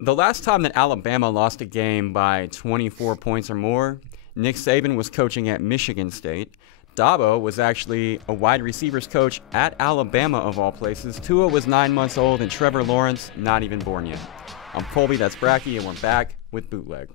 the last time that Alabama lost a game by 24 points or more, Nick Saban was coaching at Michigan State. Dabo was actually a wide receivers coach at Alabama, of all places. Tua was 9 months old, and Trevor Lawrence not even born yet. I'm Colby, that's Bratke, and we're back with Bootleg.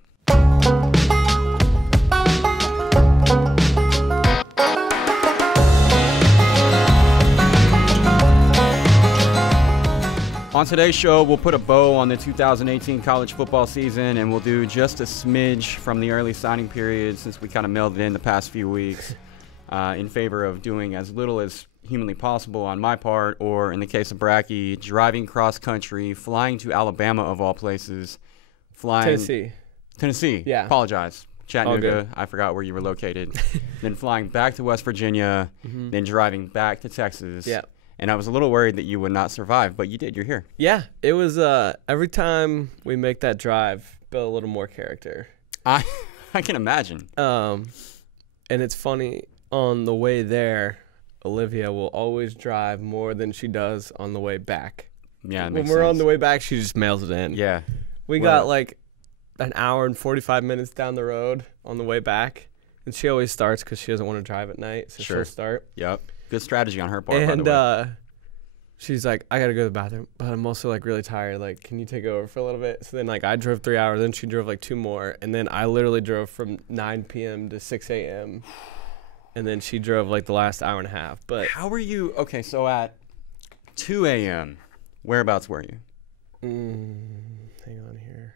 On today's show, we'll put a bow on the 2018 college football season, and we'll do just a smidge from the early signing period, since we kind of mailed it in the past few weeks, in favor of doing as little as humanly possible on my part, or in the case of Bratke, driving cross-country, flying to Alabama, of all places, Tennessee. Yeah. Apologize. Chattanooga, I forgot where you were located. Then flying back to West Virginia, then driving back to Texas. Yeah. And I was a little worried that you would not survive, but you did. You're here. Yeah, it was every time we make that drive, build a little more character. I can imagine. And it's funny, on the way there, Olivia will always drive more than she does on the way back. Yeah, when we're on the way back, she just mails it in. Yeah. We got like an hour and 45 minutes down the road on the way back, and she always starts because she doesn't want to drive at night, so she'll start. Yep. Good strategy on her part, and, by the way. She's like, I got to go to the bathroom, but I'm also, like, really tired. Like, can you take over for a little bit? So then, like, I drove 3 hours. Then she drove, like, 2 more. And then I literally drove from 9 p.m. to 6 a.m. And then she drove, like, the last hour and a half. But how were you? Okay, so at 2 a.m., whereabouts were you? Hang on here.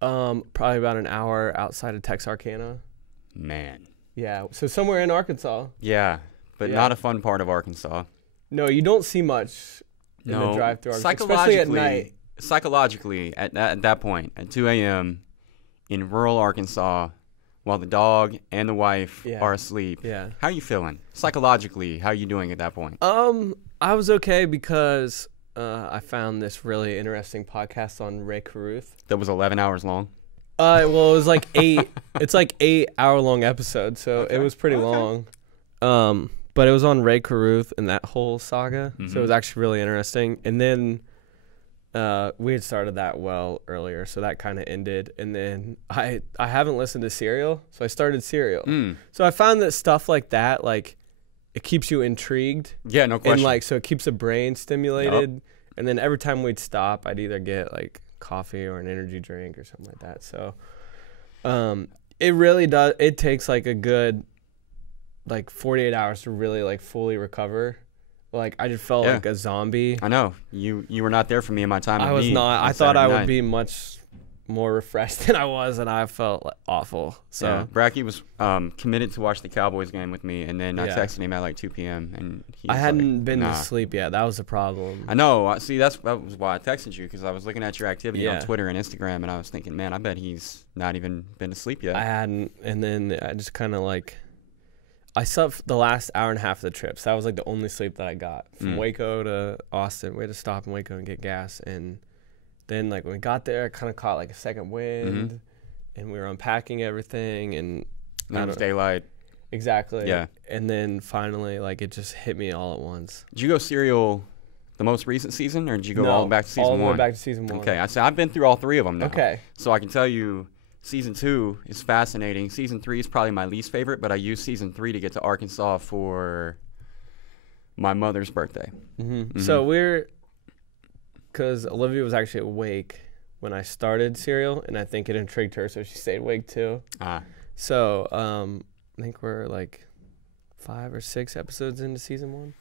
Probably about an hour outside of Texarkana. Man. Yeah, so somewhere in Arkansas. Yeah, but not a fun part of Arkansas. No, you don't see much in the drive through Arkansas, especially at night. Psychologically, at that point, at 2 a.m. in rural Arkansas, while the dog and the wife are asleep, how are you feeling? Psychologically, how are you doing at that point? I was okay because I found this really interesting podcast on Ray Caruth. That was 11 hours long? Well, it was like 8. It's like 8 hour-long episodes, so it was pretty long. But it was on Ray Caruth and that whole saga, so it was actually really interesting. And then we had started that well earlier, so that kind of ended. And then I haven't listened to Serial, so I started Serial. So I found that stuff like that, like, it keeps you intrigued. Yeah, no question. And, like, so it keeps the brain stimulated. Yep. And then every time we'd stop, I'd either get, like, coffee or an energy drink or something like that. So it really does. It takes, like, a good, like, 48 hours to really, like, fully recover. Like, I just felt like a zombie. I know. You were not there for me in my time. I was not. I thought I would be much more refreshed than I was, and I felt like awful. So Bratke was committed to watch the Cowboys game with me, and then I texted him at like 2 p.m. and I hadn't been to sleep yet. That was the problem. I know. See, that was why I texted you, because I was looking at your activity on Twitter and Instagram, and I was thinking, man, I bet he's not even been to sleep yet. I hadn't, and then I just kind of like, I slept the last hour and a half of the trip, so that was like the only sleep that I got. From Waco to Austin, we had to stop in Waco and get gas, and then, like, when we got there, I kind of caught, like, a second wind, and we were unpacking everything, and it was daylight. Exactly. Yeah. And then finally, like, it just hit me all at once. Did you go Serial the most recent season, or did you go all the way back to season 1? All the way back to season 1. Okay. I've been through all 3 of them now. Okay. So I can tell you, season 2 is fascinating. Season 3 is probably my least favorite, but I used season 3 to get to Arkansas for my mother's birthday. So because Olivia was actually awake when I started Serial, and I think it intrigued her, so she stayed awake too. So I think we're like 5 or 6 episodes into season 1.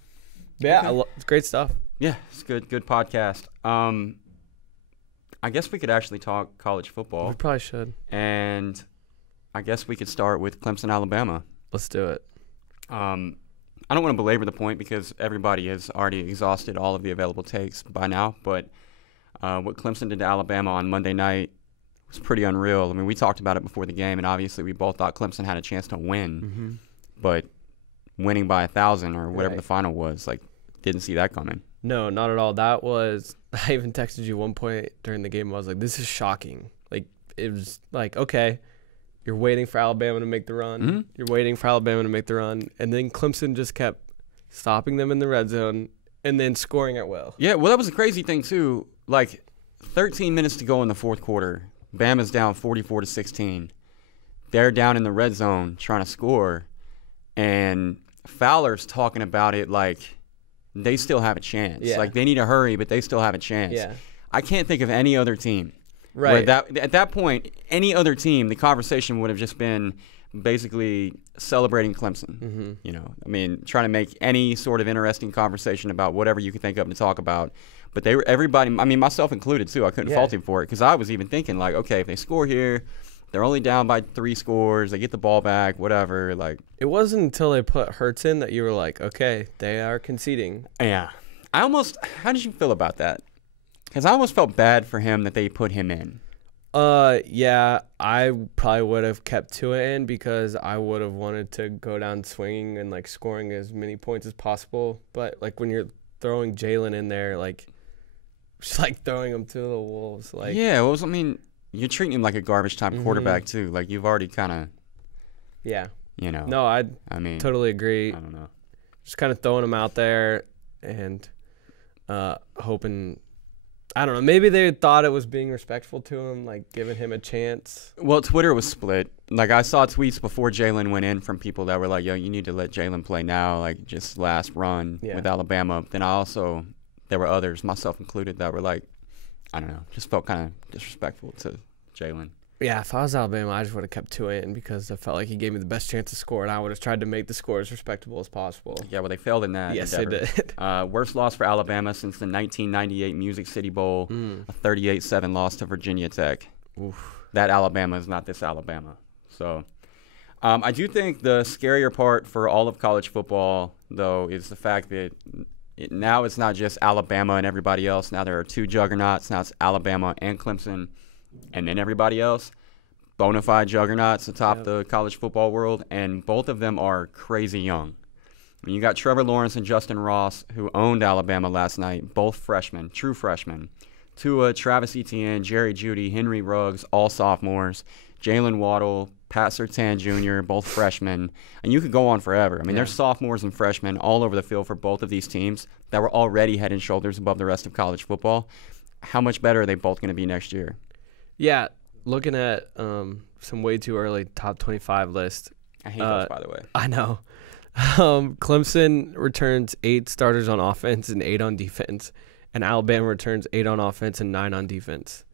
Yeah, it's great stuff. Yeah, it's good podcast. I guess we could actually talk college football. We probably should. And I guess we could start with Clemson, Alabama. Let's do it. I don't want to belabor the point because everybody has already exhausted all of the available takes by now, but what Clemson did to Alabama on Monday night was pretty unreal. I mean, we talked about it before the game, and obviously we both thought Clemson had a chance to win, but winning by 1,000 or whatever the final was, like, didn't see that coming. No, not at all. That was, I even texted you one point during the game. I was like, this is shocking. Like, it was like, okay, you're waiting for Alabama to make the run. You're waiting for Alabama to make the run. And then Clemson just kept stopping them in the red zone and then scoring at will. Yeah, well, that was a crazy thing, too. Like, 13 minutes to go in the fourth quarter. Bama's down 44-16. They're down in the red zone trying to score, and Fowler's talking about it like they still have a chance. Yeah. Like they need to hurry, but they still have a chance. Yeah. I can't think of any other team. Right. Where at that point, any other team, the conversation would have just been basically celebrating Clemson. Mm-hmm. You know, I mean, trying to make any sort of interesting conversation about whatever you could think of to talk about. But everybody, I mean, myself included too. I couldn't fault him for it because I was even thinking like, okay, if they score here, they're only down by 3 scores. They get the ball back, whatever. Like, it wasn't until they put Hurts in that you were like, okay, they are conceding. Yeah. How did you feel about that? Because I almost felt bad for him that they put him in. Yeah, I probably would have kept Tua in because I would have wanted to go down swinging and like scoring as many points as possible. But like when you're throwing Jalen in there, like just like throwing him to the wolves, like yeah, well, I mean, you're treating him like a garbage time quarterback too. Like you've already kind of, yeah, you know. No, I mean, totally agree. I don't know. Just kind of throwing him out there and hoping. I don't know. Maybe they thought it was being respectful to him, like giving him a chance. Well, Twitter was split. Like I saw tweets before Jalen went in from people that were like, "Yo, you need to let Jalen play now, like just last run with Alabama." Then there were others, myself included, that were like, I don't know, just felt kind of disrespectful to Jalen. Yeah, if I was Alabama, I just would have kept Tua in because I felt like he gave me the best chance to score, and I would have tried to make the score as respectable as possible. Yeah, well, they failed in that. Yes, endeavor. they did. Worst loss for Alabama since the 1998 Music City Bowl, a 38-7 loss to Virginia Tech. Oof. That Alabama is not this Alabama. So I do think the scarier part for all of college football, though, is the fact that now it's not just Alabama and everybody else. Now there are 2 juggernauts. Now it's Alabama and Clemson. And then everybody else, bona fide juggernauts atop the college football world, and both of them are crazy young. I mean, you got Trevor Lawrence and Justin Ross, who owned Alabama last night, both freshmen, true freshmen. Tua, Travis Etienne, Jerry Jeudy, Henry Ruggs, all sophomores. Jalen Waddle, Pat Surtain Jr., both freshmen. And you could go on forever. I mean, there's sophomores and freshmen all over the field for both of these teams that were already head and shoulders above the rest of college football. How much better are they both going to be next year? Yeah, looking at some way too early top 25 list. I hate those, by the way. I know. Clemson returns 8 starters on offense and 8 on defense, and Alabama returns 8 on offense and 9 on defense.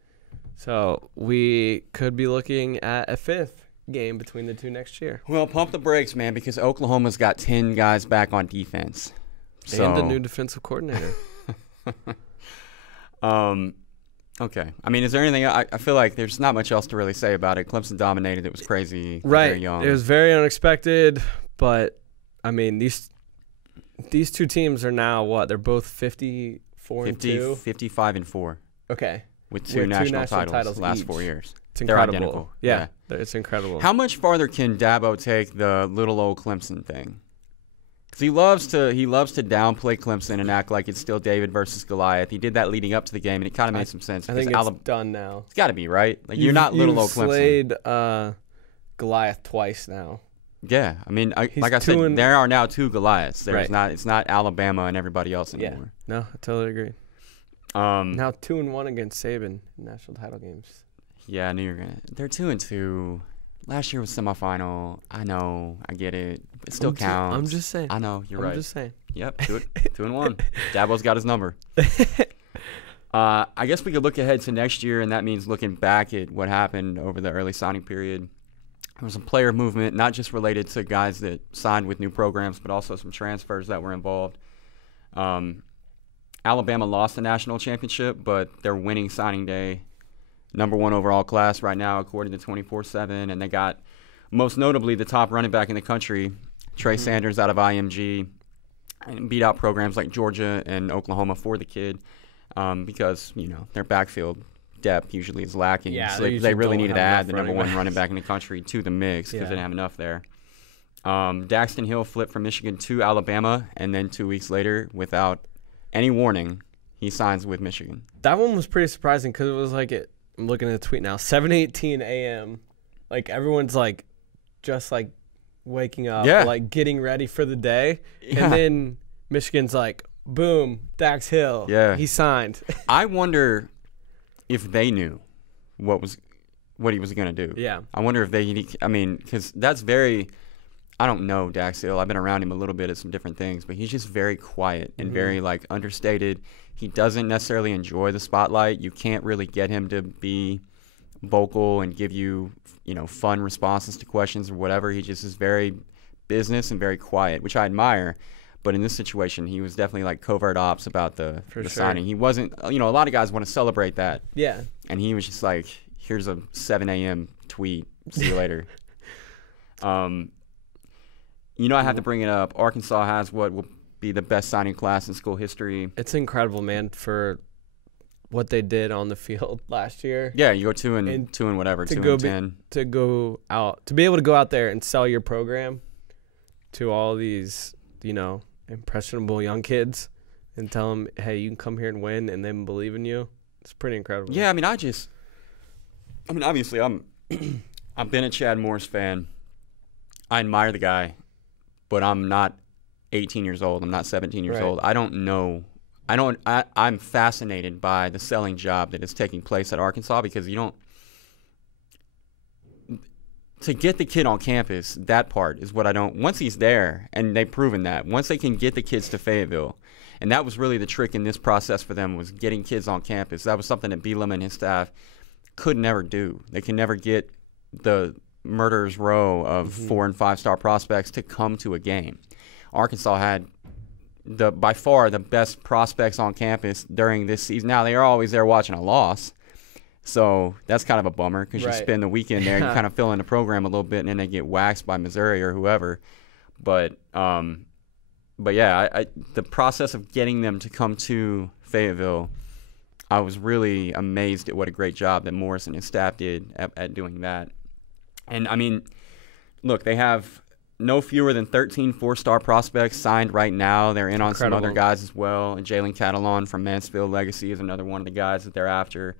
So we could be looking at a 5th game between the 2 next year. Well, pump the brakes, man, because Oklahoma's got 10 guys back on defense. And a new defensive coordinator. Okay. I mean, is there anything? I feel like there's not much else to really say about it. Clemson dominated. It was crazy. Right. Very young. It was very unexpected, but I mean, these 2 teams are now what? They're both 54 and 2, 55 and 4. Okay. With two national titles the last each. 4 years. It's incredible. They're identical. Yeah, it's incredible. How much farther can Dabo take the little old Clemson thing? Because he loves to downplay Clemson and act like it's still David versus Goliath. He did that leading up to the game, and it kind of made some sense. I think it's done now. It's got to be, right? Like you're not little old Clemson. You've slayed Goliath twice now. Yeah, I mean, like I said, there are now 2 Goliaths. It's not Alabama and everybody else anymore. Yeah, no, I totally agree. Now 2-1 against Saban in national title games. Yeah, I knew you were gonna. They're 2-2. Last year was semifinal. I know, I get it. It still counts. I'm just saying. I know, you're right. I'm just saying. Yep, 2-1. Dabo's got his number. I guess we could look ahead to next year, and that means looking back at what happened over the early signing period. There was some player movement, not just related to guys that signed with new programs, but also some transfers that were involved. Alabama lost the national championship, but they're winning signing day. Number 1 overall class right now, according to 24/7, and they got most notably the top running back in the country, Trey Sanders out of IMG, and beat out programs like Georgia and Oklahoma for the kid because their backfield depth usually is lacking. Yeah, so they really needed to add the number 1 running back in the country to the mix because they didn't have enough there. Daxton Hill flipped from Michigan to Alabama, and then 2 weeks later, without any warning, he signs with Michigan. That one was pretty surprising because it was like I'm looking at the tweet now, 7:18 a.m. Like everyone's like just like waking up, like getting ready for the day, and then Michigan's like, boom, Dax Hill, he signed. I wonder if they knew what he was going to do. Yeah. I wonder if because that's very, I don't know Dax Hill. I've been around him a little bit at some different things, but he's just very quiet and very like understated. He doesn't necessarily enjoy the spotlight. You can't really get him to be vocal and give you, fun responses to questions or whatever. He just is very business and very quiet, which I admire. But in this situation, he was definitely like covert ops about the signing. He wasn't, a lot of guys want to celebrate that. Yeah. And he was just like, here's a 7 a.m. tweet. See you later. I have to bring it up. Arkansas has what will be the best signing class in school history. It's incredible, man, for what they did on the field last year. Yeah, you go 2 and whatever, 2 and 10. To go out, to be able to go out there and sell your program to all these, impressionable young kids and tell them, hey, you can come here and win, and then believe in you. It's pretty incredible. Yeah, obviously I've been a Chad Morris fan. I admire the guy, but I'm not 18 years old. I'm not 17 years old. I don't know. I'm fascinated by the selling job that is taking place at Arkansas, because to get the kid on campus, that part is what I don't. Once he's there, and they've proven that, once they can get the kids to Fayetteville, and that was really the trick in this process for them, was getting kids on campus. That was something that Bielema and his staff could never do. They can never get the murderer's row of 4- and 5-star prospects to come to a game. Arkansas had by far the best prospects on campus during this season. Now, they are always there watching a loss. So that's kind of a bummer, because you spend the weekend there, you kind of fill in the program a little bit, and then they get waxed by Missouri or whoever. But yeah, the process of getting them to come to Fayetteville, I was really amazed at what a great job that Morris and his staff did at doing that. And, look, they have no fewer than 13 4-star prospects signed right now. They're in on some other guys as well. And Jalen Catalon from Mansfield Legacy is another one of the guys that they're after.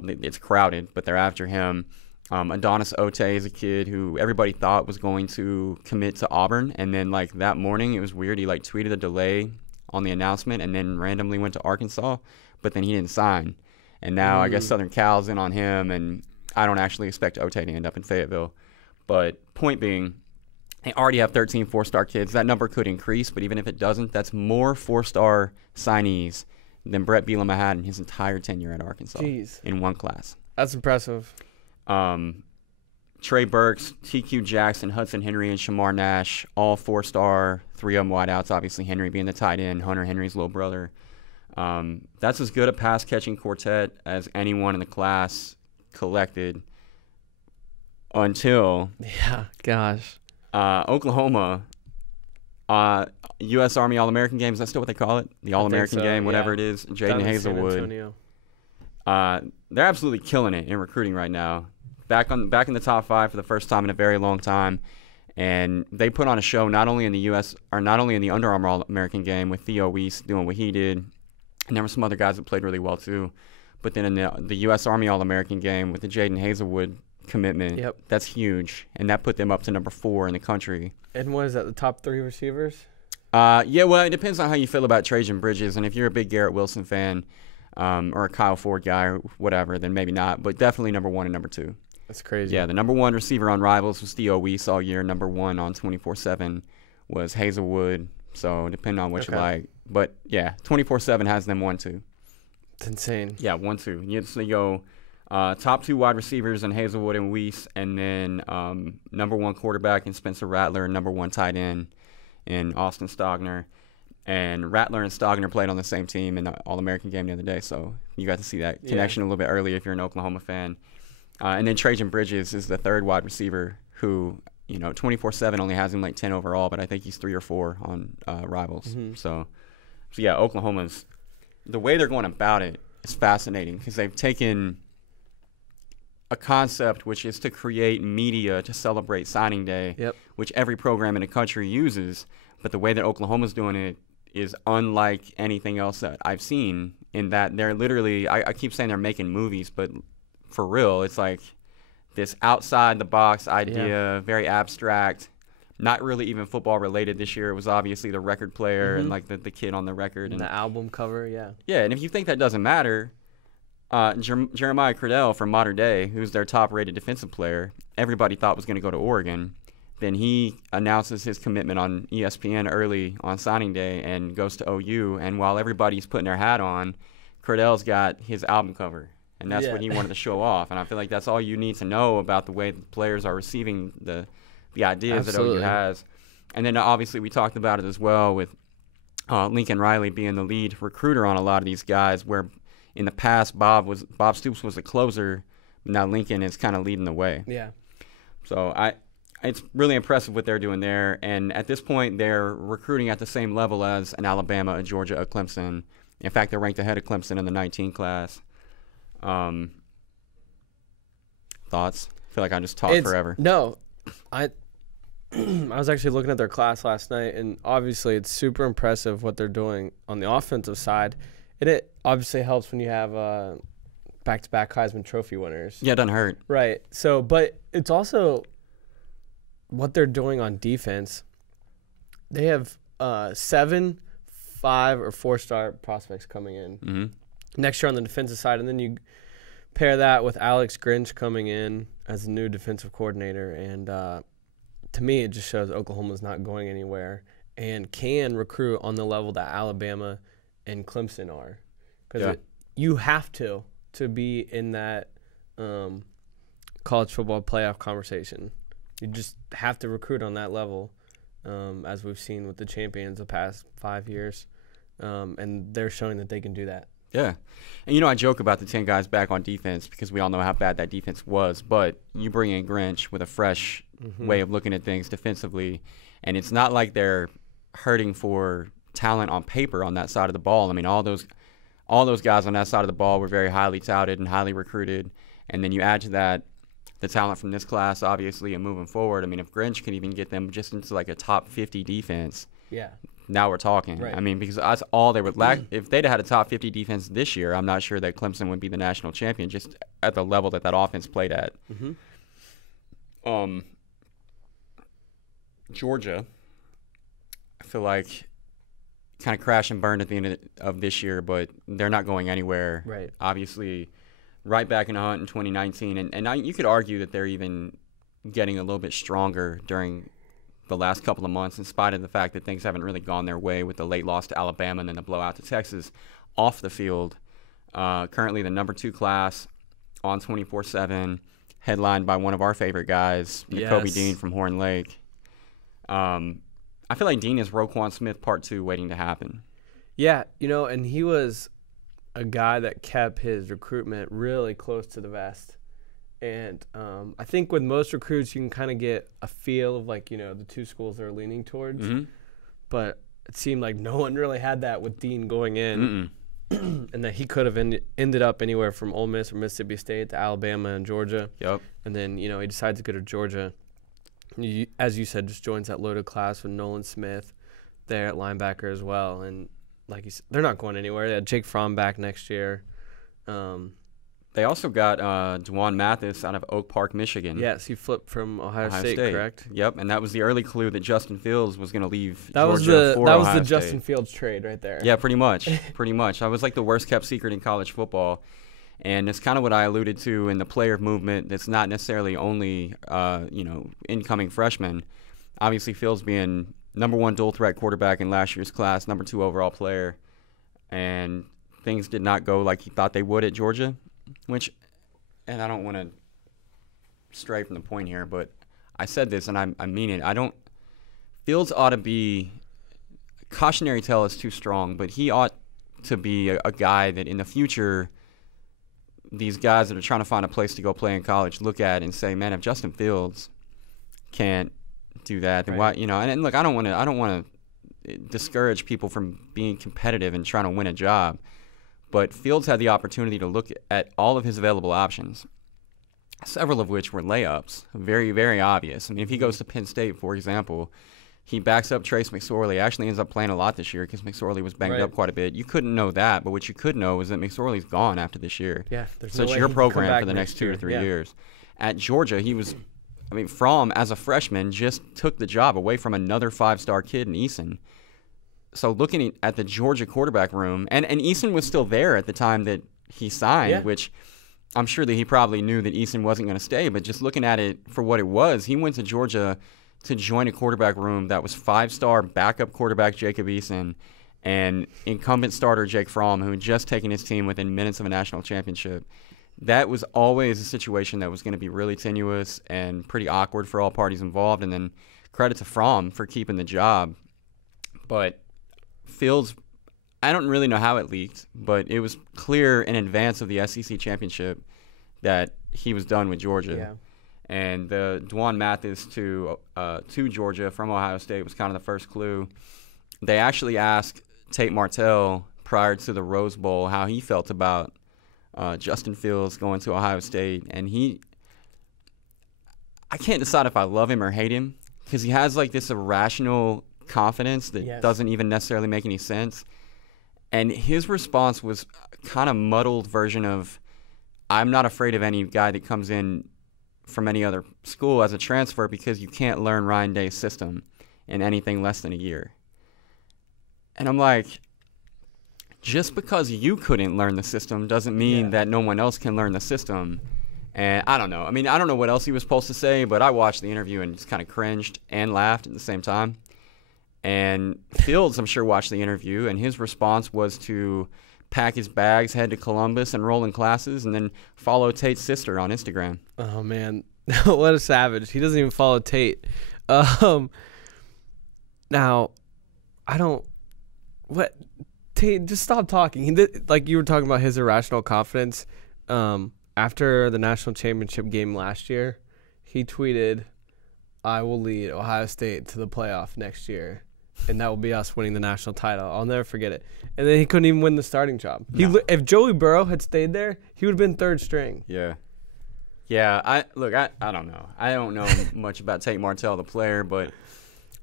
It's crowded, but they're after him. Adonis Ote is a kid who everybody thought was going to commit to Auburn, and then like that morning, it was weird. He like tweeted a delay on the announcement, and then randomly went to Arkansas, but then he didn't sign. And now I guess Southern Cal's in on him, and I don't actually expect Ote to end up in Fayetteville. But point being, they already have 13 4-star kids. That number could increase, but even if it doesn't, that's more 4-star signees than Brett Bielema had in his entire tenure at Arkansas. Jeez. In one class. That's impressive. Trey Burks, TQ Jackson, Hudson Henry, and Shamar Nash, all 4-star, 3 of them wideouts, obviously Henry being the tight end, Hunter Henry's little brother. That's as good a pass-catching quartet as anyone in the class collected until Oklahoma, U.S. Army All-American game. Is that still what they call it? The All-American game, whatever it is. Jaden Hazelwood. They're absolutely killing it in recruiting right now. Back in the top 5 for the first time in a very long time. And they put on a show not only in the U.S. or not only in the Under Armour All-American game with Theo Weiss doing what he did, and there were some other guys that played really well too. But then in the U.S. Army All-American game with the Jaden Hazelwood commitment, that's huge. And that put them up to number 4 in the country. And what is that, the top 3 receivers? Yeah, well, it depends on how you feel about Trajan Bridges. And if you're a big Garrett Wilson fan or a Kyle Ford guy or whatever, then maybe not. But definitely number 1 and number 2. That's crazy. Yeah, the number 1 receiver on Rivals was Theo Weiss all year. Number 1 on 24/7 was Hazelwood. So depending on what you like. But, yeah, 24/7 has them 1-2. It's insane. Yeah, 1-2. So you go top 2 wide receivers in Hazelwood and Weiss, and then number 1 quarterback in Spencer Rattler, number 1 tight end in Austin Stogner. And Rattler and Stogner played on the same team in the All-American game the other day, so you got to see that connection a little bit early if you're an Oklahoma fan. And then Trajan Bridges is the 3rd wide receiver who, 24/7 only has him like 10 overall, but I think he's 3 or 4 on Rivals. So yeah, Oklahoma's, the way they're going about it is fascinating, because they've taken a concept which is to create media to celebrate signing day, which every program in the country uses, but the way that Oklahoma's doing it is unlike anything else that I've seen, in that they're literally, I keep saying they're making movies, but for real, it's like this outside-the-box idea, very abstract, not really even football-related this year. It was obviously the record player and like the kid on the record. And the album cover, Yeah, and if you think that doesn't matter, Jeremiah Cradell from Modern Day, who's their top-rated defensive player, everybody thought was going to go to Oregon. Then he announces his commitment on ESPN early on signing day and goes to OU. And while everybody's putting their hat on, Cradell's got his album cover. And that's what he wanted to show off. And I feel like that's all you need to know about the way the players are receiving the ideas that OU has. And then obviously we talked about it as well with Lincoln Riley being the lead recruiter on a lot of these guys, where in the past Bob Stoops was the closer. Now Lincoln is kind of leading the way. Yeah. So it's really impressive what they're doing there. And at this point, they're recruiting at the same level as an Alabama, a Georgia, a Clemson. In fact, they're ranked ahead of Clemson in the 19 class. Thoughts? I feel like I just talked forever. No, I was actually looking at their class last night, and obviously it's super impressive what they're doing on the offensive side. And it obviously helps when you have back-to-back Heisman Trophy winners. Yeah, it doesn't hurt. Right. So, but it's also what they're doing on defense. They have 7, 5, or 4-star prospects coming in next year on the defensive side, and then you pair that with Alex Grinch coming in as the new defensive coordinator, and to me it just shows Oklahoma's not going anywhere and can recruit on the level that Alabama and Clemson are, because you have to be in that college football playoff conversation. You just have to recruit on that level, as we've seen with the champions the past 5 years, and they're showing that they can do that. Yeah. And, I joke about the 10 guys back on defense because we all know how bad that defense was, but you bring in Grinch with a fresh way of looking at things defensively, and it's not like they're hurting for talent on paper on that side of the ball. I mean, all those guys on that side of the ball were very highly touted and highly recruited, and then you add to that the talent from this class, obviously, and moving forward. I mean, if Grinch can even get them just into like a top 50 defense, now we're talking. Right. I mean, because that's all they would lack. If they'd had a top 50 defense this year, I'm not sure that Clemson would be the national champion just at the level that offense played at. Georgia, I feel like kind of crashed and burned at the end of this year, but they're not going anywhere. Right. Obviously, right back in the hunt in 2019. And you could argue that they're even getting a little bit stronger during the last couple of months, in spite of the fact that things haven't really gone their way with the late loss to Alabama and then the blowout to Texas off the field. Currently the number 2 class on 24/7, headlined by one of our favorite guys, Nakobe Dean from Horn Lake. I feel like Dean is Roquan Smith Part 2 waiting to happen. Yeah, and he was a guy that kept his recruitment really close to the vest. And I think with most recruits, you can kind of get a feel of, like, the two schools they're leaning towards. But it seemed like no one really had that with Dean going in. And that he could have ended up anywhere from Ole Miss or Mississippi State to Alabama and Georgia. Yep. And then, he decides to go to Georgia. As you said, just joins that loaded class with Nolan Smith there at linebacker as well. And like you said, they're not going anywhere. They had Jake Fromm back next year. They also got Dwan Mathis out of Oak Park, Michigan. Yes, he flipped from Ohio State, correct? Yep, and that was the early clue that Justin Fields was going to leave Georgia for Ohio State. Justin Fields trade right there. Yeah, pretty much. That was like the worst kept secret in college football. And it's kind of what I alluded to in the player movement. That's not necessarily only, incoming freshmen. Obviously, Fields being number 1 dual threat quarterback in last year's class, number 2 overall player, and things did not go like he thought they would at Georgia. And I don't want to stray from the point here, but I said this and I mean it. Fields ought to be, cautionary tale is too strong, but he ought to be a guy that in the future, these guys that are trying to find a place to go play in college look at and say, man, if Justin Fields can't do that, then why? And look, I don't want to discourage people from being competitive and trying to win a job. But Fields had the opportunity to look at all of his available options, several of which were layups, very, very obvious. I mean, if he goes to Penn State, for example, he backs up Trace McSorley. Actually ends up playing a lot this year because McSorley was banged up quite a bit. You couldn't know that, but what you could know is that McSorley's gone after this year. Yeah, so it's your program for the next 2 or 3 years. At Georgia, Fromm, as a freshman, just took the job away from another 5-star kid in Eason. So looking at the Georgia quarterback room, and Eason was still there at the time that he signed, Yeah. which I'm sure that he probably knew that Easton wasn't going to stay. But just looking at it for what it was, he went to Georgia to join a quarterback room that was 5-star backup quarterback Jacob Eason and incumbent starter Jake Fromm, who had just taken his team within minutes of a national championship. That was always a situation that was going to be really tenuous and pretty awkward for all parties involved. And then credit to Fromm for keeping the job. But Fields, I don't really know how it leaked, but it was clear in advance of the SEC championship that he was done with Georgia. Yeah. And the Dwan Mathis to Georgia from Ohio State was kind of the first clue. They actually asked Tate Martell prior to the Rose Bowl how he felt about Justin Fields going to Ohio State. And I can't decide if I love him or hate him because he has like this irrational confidence that doesn't even necessarily make any sense. And his response was kind of muddled version of, I'm not afraid of any guy that comes in from any other school as a transfer because you can't learn Ryan Day's system in anything less than a year. And I'm like, just because you couldn't learn the system doesn't mean that no one else can learn the system. And I don't know. I mean, I don't know what else he was supposed to say, but I watched the interview and just kind of cringed and laughed at the same time. And Fields, I'm sure, watched the interview, and his response was to pack his bags, head to Columbus, enroll in classes, and then follow Tate's sister on Instagram. Oh, man. What a savage. He doesn't even follow Tate. Now, I don't – what – Tate, just stop talking. He did, like you were talking about his irrational confidence. After the national championship game last year, he tweeted, I will lead Ohio State to the playoff next year. And that will be us winning the national title. I'll never forget it. And then he couldn't even win the starting job. No. If Joey Burrow had stayed there, he would have been third string. Yeah. Yeah, I don't know. I don't know much about Tate Martell, the player, but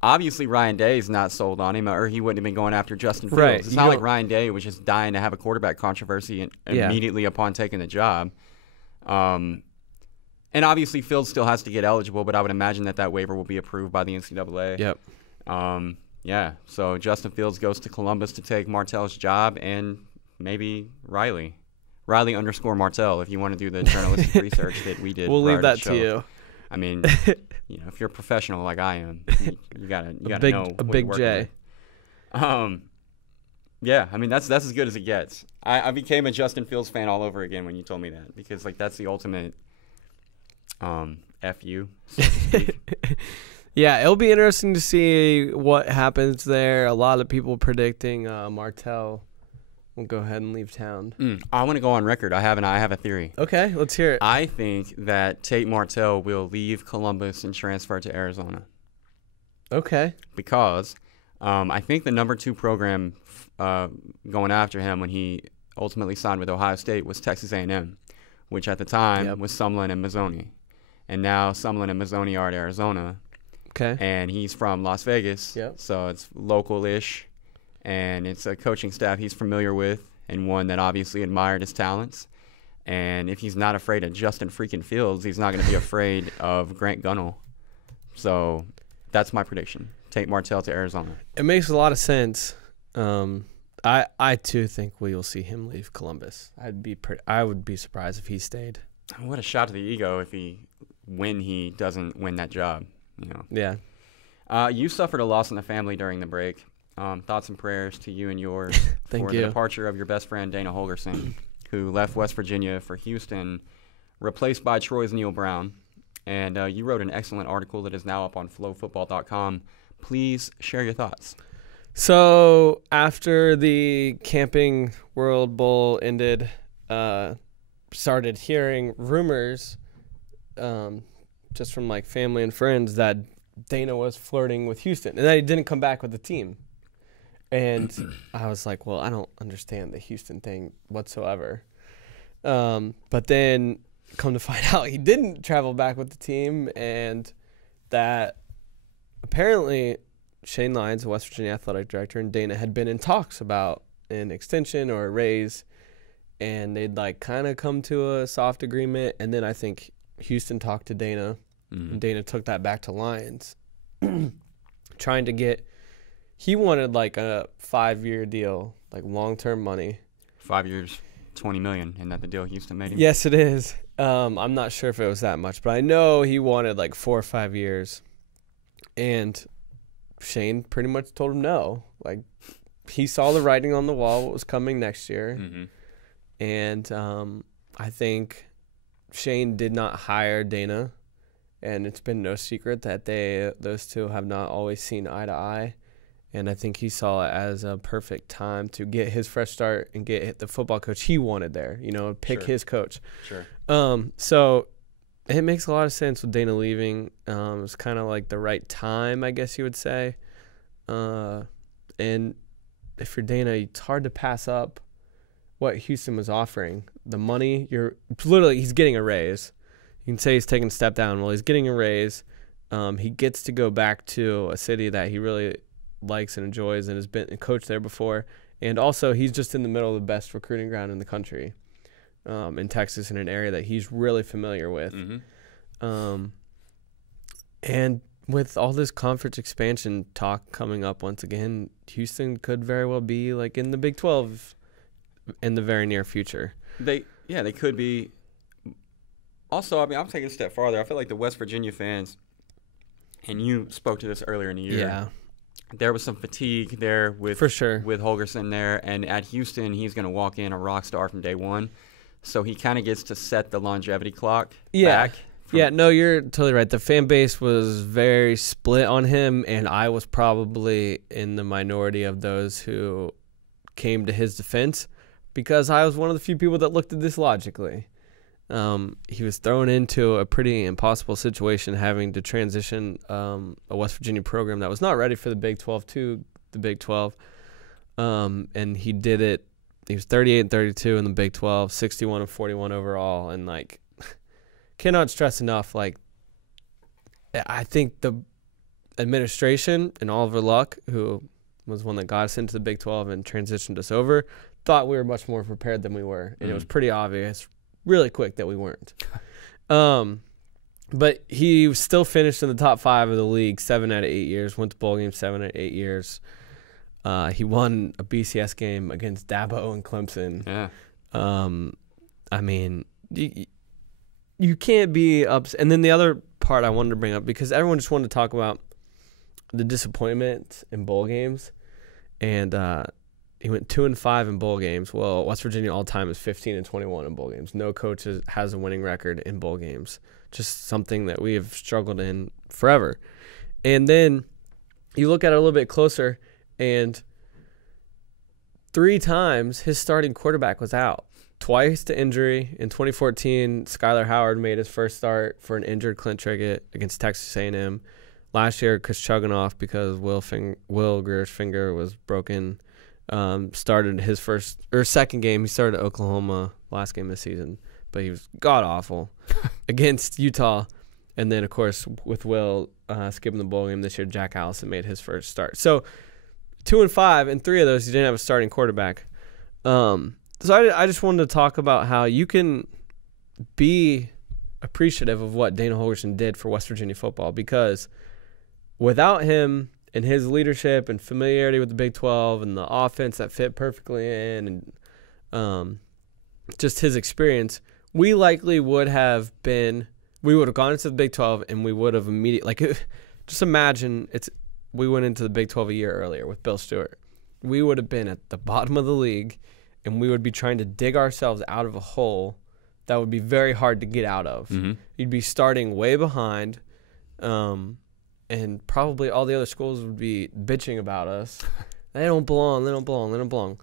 obviously Ryan Day is not sold on him, or he wouldn't have been going after Justin Fields. Right. It's not like Ryan Day was just dying to have a quarterback controversy immediately upon taking the job. And obviously Fields still has to get eligible, but I would imagine that waiver will be approved by the NCAA. Yep. Yeah, so Justin Fields goes to Columbus to take Martell's job, and maybe Riley _Martell, if you want to do the journalistic research that we did. We'll leave that to to you. I mean, if you're a professional like I am, you gotta know a what big you're J. with. Yeah, I mean that's as good as it gets. I became a Justin Fields fan all over again when you told me that, because like that's the ultimate FU. So to speak. Yeah, it'll be interesting to see what happens there. A lot of people predicting Martell will go ahead and leave town. I want to go on record. I have a theory. Okay, let's hear it. I think that Tate Martell will leave Columbus and transfer to Arizona. Okay. Because I think the number 2 program going after him when he ultimately signed with Ohio State was Texas A&M, which at the time was Sumlin and Mazzoni. And now Sumlin and Mazzoni are at Arizona. Okay. And he's from Las Vegas, so it's local-ish, and it's a coaching staff he's familiar with and one that obviously admired his talents. And if he's not afraid of Justin freaking Fields, he's not going to be afraid of Grant Gunnell. So that's my prediction. Tate Martell to Arizona. It makes a lot of sense. I too think we will see him leave Columbus. I would be surprised if he stayed. What a shot to the ego when he doesn't win that job. Yeah. You suffered a loss in the family during the break. Thoughts and prayers to you and yours for the departure of your best friend Dana Holgerson, who left West Virginia for Houston, replaced by Troy's Neil Brown. And you wrote an excellent article that is now up on FloFootball.com. Please share your thoughts. So after the Camping World Bowl ended, started hearing rumors just from like family and friends that Dana was flirting with Houston and that he didn't come back with the team. And I was like, well, I don't understand the Houston thing whatsoever. But then come to find out he didn't travel back with the team, and that apparently Shane Lyons, the West Virginia athletic director, and Dana had been in talks about an extension or a raise, and they'd like kind of come to a soft agreement. And then I think Houston talked to Dana, and Dana took that back to Lyons, trying to get – he wanted like a 5-year deal, like long-term money. 5 years. $20 million. Isn't that the deal Houston made him? Yes, it is. I'm not sure if it was that much, but I know he wanted like 4 or 5 years, and Shane pretty much told him no. Like, he saw the writing on the wall, what was coming next year, and I think Shane did not hire Dana, and it's been no secret that those two have not always seen eye to eye. And I think he saw it as a perfect time to get his fresh start and get the football coach he wanted there, pick his coach. Sure. So it makes a lot of sense with Dana leaving. It's kind of like the right time, I guess you would say. And if you're Dana, it's hard to pass up what Houston was offering. The money, he's getting a raise. You can say he's taking a step down. Well, he's getting a raise. He gets to go back to a city that he really likes and enjoys and has been a coach there before. And also, he's just in the middle of the best recruiting ground in the country, in Texas, in an area that he's really familiar with. And with all this conference expansion talk coming up once again, Houston could very well be like in the Big 12 in the very near future. They could be. Also, I mean, I'm taking a step farther. I feel like the West Virginia fans, and you spoke to this earlier in the year. Yeah. There was some fatigue there with Holgerson there, and at Houston, he's going to walk in a rock star from day one. So he kind of gets to set the longevity clock back. No, you're totally right. The fan base was very split on him, and I was probably in the minority of those who came to his defense because I was one of the few people that looked at this logically. He was thrown into a pretty impossible situation having to transition a West Virginia program that was not ready for the Big 12 to the Big 12. And he did it. He was 38-32 in the Big 12, 61-41 overall. And, cannot stress enough, I think the administration and Oliver Luck, who was one that got us into the Big 12 and transitioned us over, thought we were much more prepared than we were. And it was pretty obvious really quick that we weren't. But he still finished in the top 5 of the league 7 out of 8 years, went to bowl games 7 out of 8 years. He won a BCS game against Dabo and Clemson. Yeah. I mean, you can't be upset. And then the other part I wanted to bring up, because everyone just wanted to talk about the disappointment in bowl games. And he went 2-5 in bowl games. Well, West Virginia all time is 15-21 in bowl games. No coach has a winning record in bowl games. Just something that we have struggled in forever. And then you look at it a little bit closer, and 3 times his starting quarterback was out. Twice to injury. In 2014, Skylar Howard made his first start for an injured Clint Triggett against Texas A&M. Last year, Chris Chugginoff, because Will Greer's finger was broken, started his second game. He started at Oklahoma last game of the season, but he was god-awful against Utah. And then, of course, with Will skipping the bowl game this year, Jack Allison made his first start. So 2-5, and 3 of those he didn't have a starting quarterback. So I just wanted to talk about how you can be appreciative of what Dana Holgerson did for West Virginia football, because without him and his leadership and familiarity with the Big 12 and the offense that fit perfectly in, and just his experience, we likely would have gone into the Big 12 and we would have immediately, just imagine we went into the Big 12 a year earlier with Bill Stewart. We would have been at the bottom of the league, and we would be trying to dig ourselves out of a hole that would be very hard to get out of. Mm-hmm. You'd be starting way behind, and probably all the other schools would be bitching about us. They don't belong.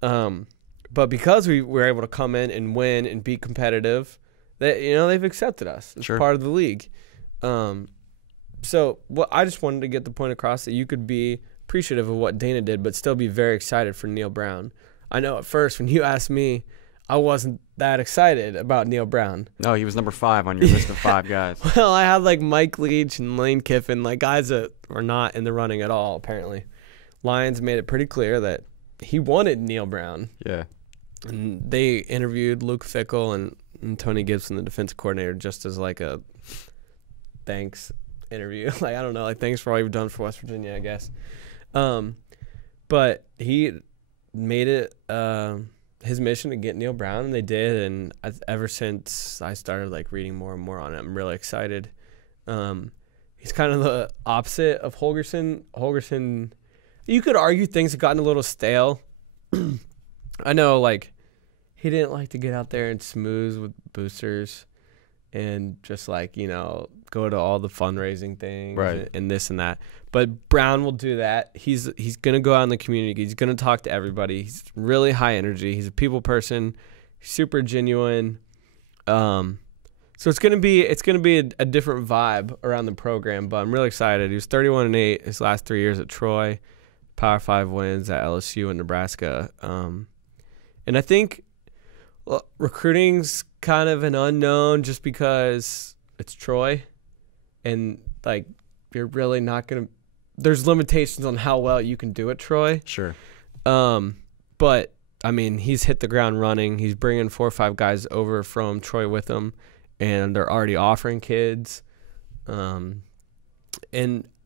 But because we were able to come in and win and be competitive, they've accepted us as part of the league. So I just wanted to get the point across that you could be appreciative of what Dana did, but still be very excited for Neil Brown. I know at first when you asked me, I wasn't that excited about Neil Brown. No, he was number 5 on your list of 5 guys. Well, I had Mike Leach and Lane Kiffin, guys that were not in the running at all, apparently. Lions made it pretty clear that he wanted Neil Brown. Yeah. And they interviewed Luke Fickell and Tony Gibson, the defensive coordinator, just as a thanks interview. I don't know, thanks for all you've done for West Virginia, I guess. But he made it his mission to get Neil Brown, and they did. And ever since I started like reading more and more on it, I'm really excited. He's kind of the opposite of Holgerson. Holgerson, you could argue things have gotten a little stale. I know, like, he didn't like to get out there and smooth with boosters and just, like, you know, go to all the fundraising things and this and that. But Brown will do that. He's going to go out in the community. He's going to talk to everybody. He's really high energy. He's a people person. He's super genuine. So it's gonna be a different vibe around the program, but I'm really excited. He was 31-8 his last 3 years at Troy, Power 5 wins at LSU and Nebraska. And I think recruiting's kind of an unknown just because it's Troy, and like you're really not gonna. There's limitations on how well you can do at Troy. Sure. But I mean, he's hit the ground running. He's bringing 4 or 5 guys over from Troy with him. And they're already offering kids. And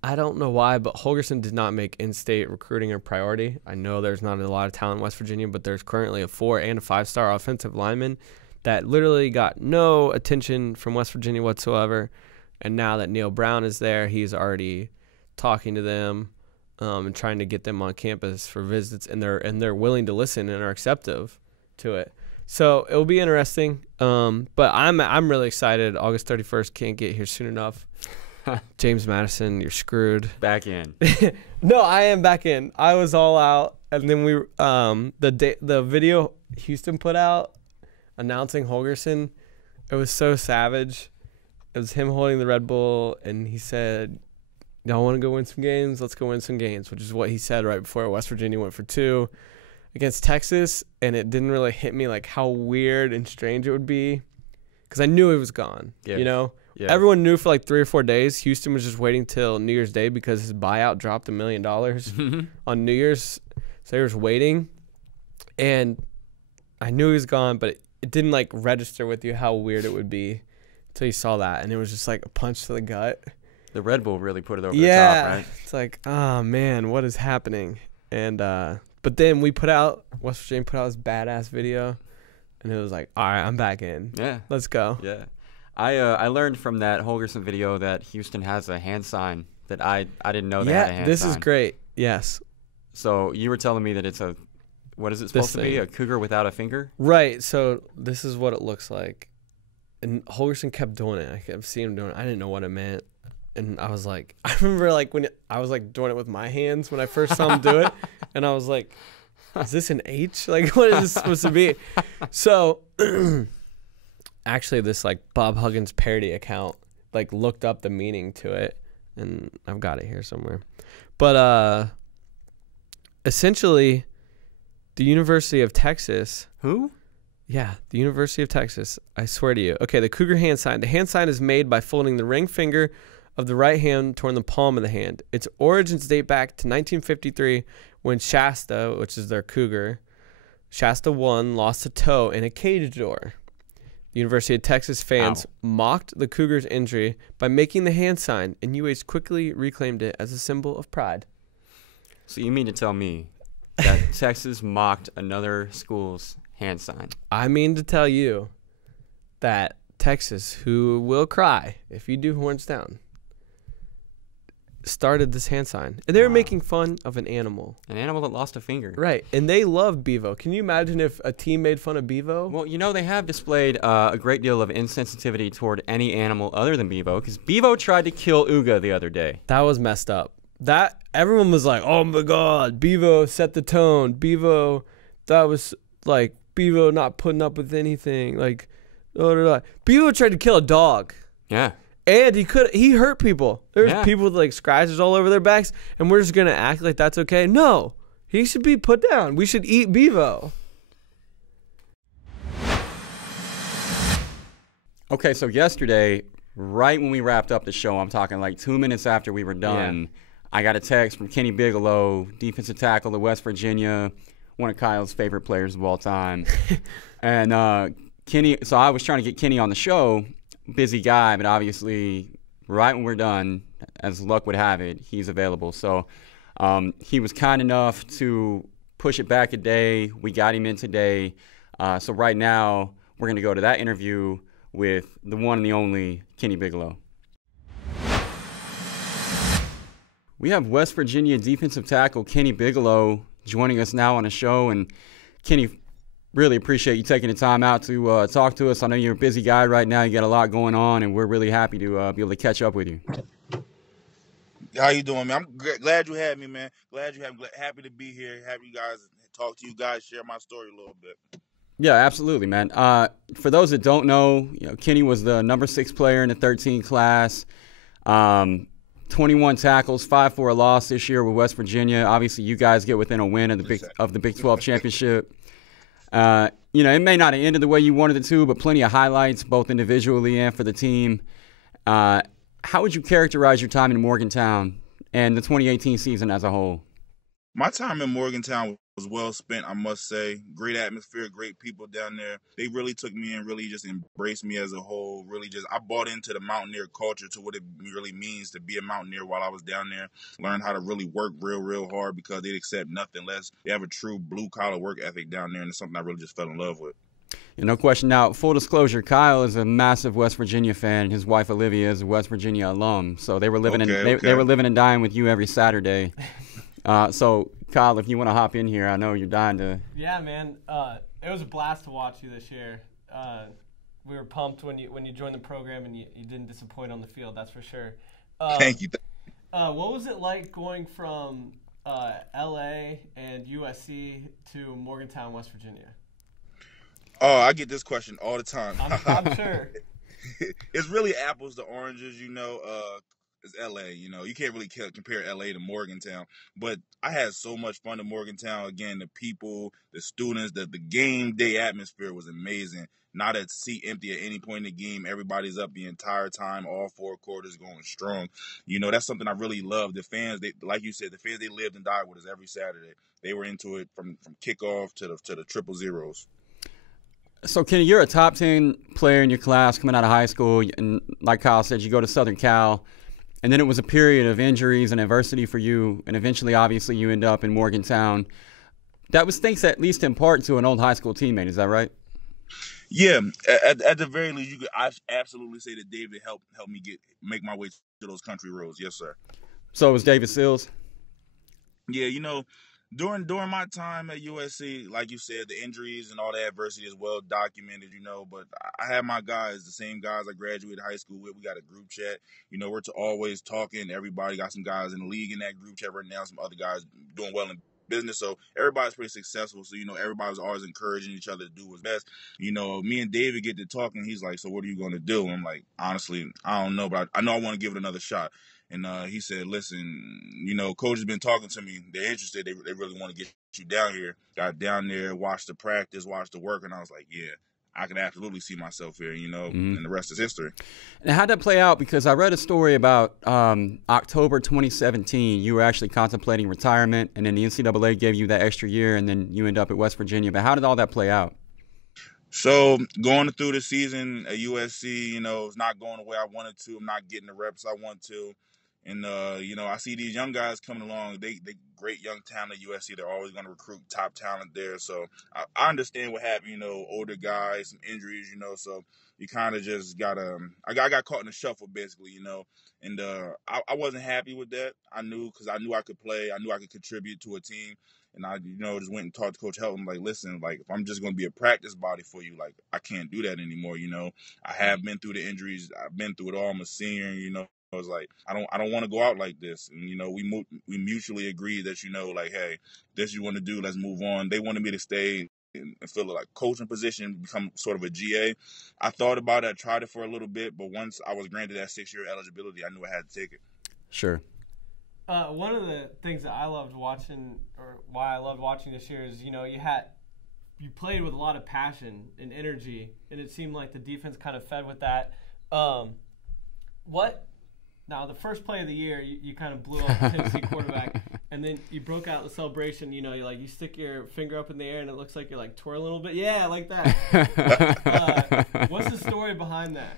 I don't know why, but Holgerson did not make in-state recruiting a priority. I know there's not a lot of talent in West Virginia, but there's currently a 4- and 5-star offensive lineman that literally got no attention from West Virginia whatsoever. And now that Neil Brown is there, he's already talking to them and trying to get them on campus for visits, and they're willing to listen and are receptive to it. So it'll be interesting, but I'm really excited. August 31st can't get here soon enough. James Madison, you're screwed. Back in. No, I am back in. I was all out, and then the video Houston put out announcing Holgerson, it was so savage. It was him holding the Red Bull, and he said, "Y'all want to go win some games? Let's go win some games," which is what he said right before West Virginia went for 2 against Texas, and it didn't really hit me like how weird and strange it would be because I knew he was gone. Yeah. You know, everyone knew for like 3 or 4 days. Houston was just waiting till New Year's Day because his buyout dropped $1 million on New Year's, so they were just waiting. And I knew he was gone, but it didn't like register with you how weird it would be until you saw that, and it was just like a punch to the gut. The Red Bull really put it over the top, right? It's like, oh man, what is happening? And but then West Virginia put out this badass video, and it was like, all right, I'm back in. Yeah. Let's go. Yeah. I learned from that Holgerson video that Houston has a hand sign that I didn't know they had a hand sign. Yeah, this is great. Yes. So you were telling me that it's what is it supposed to be? A cougar without a finger? Right. So this is what it looks like. And Holgerson kept doing it. I kept seeing him doing it. I didn't know what it meant. And I was like, I remember like when I was like doing it with my hands when I first saw him do it. And I was like, is this an H? Like, what is this supposed to be? So actually this like Bob Huggins parody account like looked up the meaning to it, and I've got it here somewhere. But essentially the University of Texas. Who? Yeah, the University of Texas. I swear to you. Okay, the cougar hand sign. The hand sign is made by folding the ring finger of the right hand toward the palm of the hand. Its origins date back to 1953 when Shasta, which is their cougar, Shasta 1 lost a toe in a cage door. University of Texas fans mocked the Cougars' injury by making the hand sign, and UH quickly reclaimed it as a symbol of pride. So you mean to tell me that Texas mocked another school's hand sign? I mean to tell you that Texas, who will cry if you do horns down, started this hand sign. And they were making fun of an animal. An animal that lost a finger. Right. And they love Bevo. Can you imagine if a team made fun of Bevo? Well, you know, they have displayed a great deal of insensitivity toward any animal other than Bevo, because Bevo tried to kill Uga the other day. That was messed up. That everyone was like, oh my God, Bevo set the tone. Bevo, that was like Bevo not putting up with anything. Like, Bevo tried to kill a dog. Yeah. And he hurt people. There's people with like scratches all over their backs, and we're just gonna act like that's okay. No, he should be put down. We should eat Bevo. Okay, so yesterday, right when we wrapped up the show, I'm talking like 2 minutes after we were done, I got a text from Kenny Bigelow, defensive tackle of West Virginia, one of Kyle's favorite players of all time. And Kenny, so I was trying to get Kenny on the show. Busy guy, but obviously right when we're done, as luck would have it, he's available. So he was kind enough to push it back a day. We got him in today. So right now, we're going to go to that interview with the one and the only Kenny Bigelow. We have West Virginia defensive tackle Kenny Bigelow joining us now on the show. And Kenny, really appreciate you taking the time out to talk to us. I know you're a busy guy right now. You got a lot going on, and we're really happy to be able to catch up with you. How you doing, man? I'm glad you had me, man. Glad you have me. Happy to be here. Happy you guys talk to you guys, share my story a little bit. Yeah, absolutely, man. For those that don't know, Kenny was the number 6 player in the 13 class. 21 tackles, 5 for a loss this year with West Virginia. Obviously, you guys get within a win of the Big 12 championship. It may not have ended the way you wanted it to, but plenty of highlights, both individually and for the team. How would you characterize your time in Morgantown and the 2018 season as a whole? My time in Morgantown was well spent, I must say. Great atmosphere, great people down there. They really took me in, really just embraced me as a whole. I bought into the Mountaineer culture, to what it really means to be a Mountaineer while I was down there. Learned how to really work real hard, because they'd accept nothing less. They have a true blue-collar work ethic down there, and it's something I really just fell in love with. No question. Now, full disclosure, Kyle is a massive West Virginia fan, and his wife Olivia is a West Virginia alum. So they were living they were living and dying with you every Saturday. So, Kyle, if you want to hop in here, I know you're dying to. Yeah, man. It was a blast to watch you this year. We were pumped when you joined the program, and you didn't disappoint on the field. That's for sure. Thank you. What was it like going from L.A. and USC to Morgantown, West Virginia? Oh, I get this question all the time. I'm sure. It's really apples to oranges, It's L.A., You can't really compare L.A. to Morgantown. But I had so much fun in Morgantown. Again, the people, the students, the game day atmosphere was amazing. Not a seat empty at any point in the game. Everybody's up the entire time, all 4 quarters going strong. That's something I really love. The fans, like you said, they lived and died with us every Saturday. They were into it from kickoff to the triple zeros. So, Kenny, you're a top 10 player in your class coming out of high school. And like Kyle said, you go to Southern Cal. And then it was a period of injuries and adversity for you. And eventually, obviously, you end up in Morgantown. That was thanks at least in part to an old high school teammate. Is that right? Yeah. At the very least, I absolutely say that David helped me make my way to those country roads. Yes, sir. So it was David Sills? Yeah, during my time at USC, like you said, the injuries and all the adversity is well documented, but I had my guys, the same guys I graduated high school with. We got a group chat. We're always talking. Everybody got some guys in the league in that group chat right now, some other guys doing well in business. So everybody's pretty successful. So, everybody's always encouraging each other to do what's best. Me and David get to talking. He's like, so what are you going to do? I'm like, honestly, I don't know, but I know I want to give it another shot. And he said, listen, coach has been talking to me. They're interested. They really want to get you down here. Got down there, watched the practice, watched the work, and I was like, yeah, I can absolutely see myself here, and the rest is history. And how'd that play out? Because I read a story about October 2017. You were actually contemplating retirement, and then the NCAA gave you that extra year, and then you end up at West Virginia. But how did all that play out? So going through the season at USC, it's not going the way I wanted to. I'm not getting the reps I want to. And, I see these young guys coming along. They great young talent at USC. They're always going to recruit top talent there. So I understand what happened, older guys, some injuries, so you kind of just got to I got caught in the shuffle, basically, and I wasn't happy with that. I knew I could play. I knew I could contribute to a team. And I, just went and talked to Coach Helton, like, listen, like, if I'm just going to be a practice body for you, like, I can't do that anymore, I have been through the injuries. I've been through it all. I'm a senior, I was like, I don't want to go out like this. And, we mutually agreed that, like, hey, this you want to do, let's move on. They wanted me to stay and fill like coaching position, become sort of a GA. I thought about it. I tried it for a little bit. But once I was granted that 6-year eligibility, I knew I had to take it. Sure. One of the things that I loved watching, or why I loved watching this year, is you played with a lot of passion and energy, and it seemed like the defense kind of fed with that. Now, the first play of the year, you kind of blew up the Tennessee quarterback, and then you broke out the celebration. You stick your finger up in the air, and it looks like you're like twirling a little bit. Yeah, like that. What's the story behind that?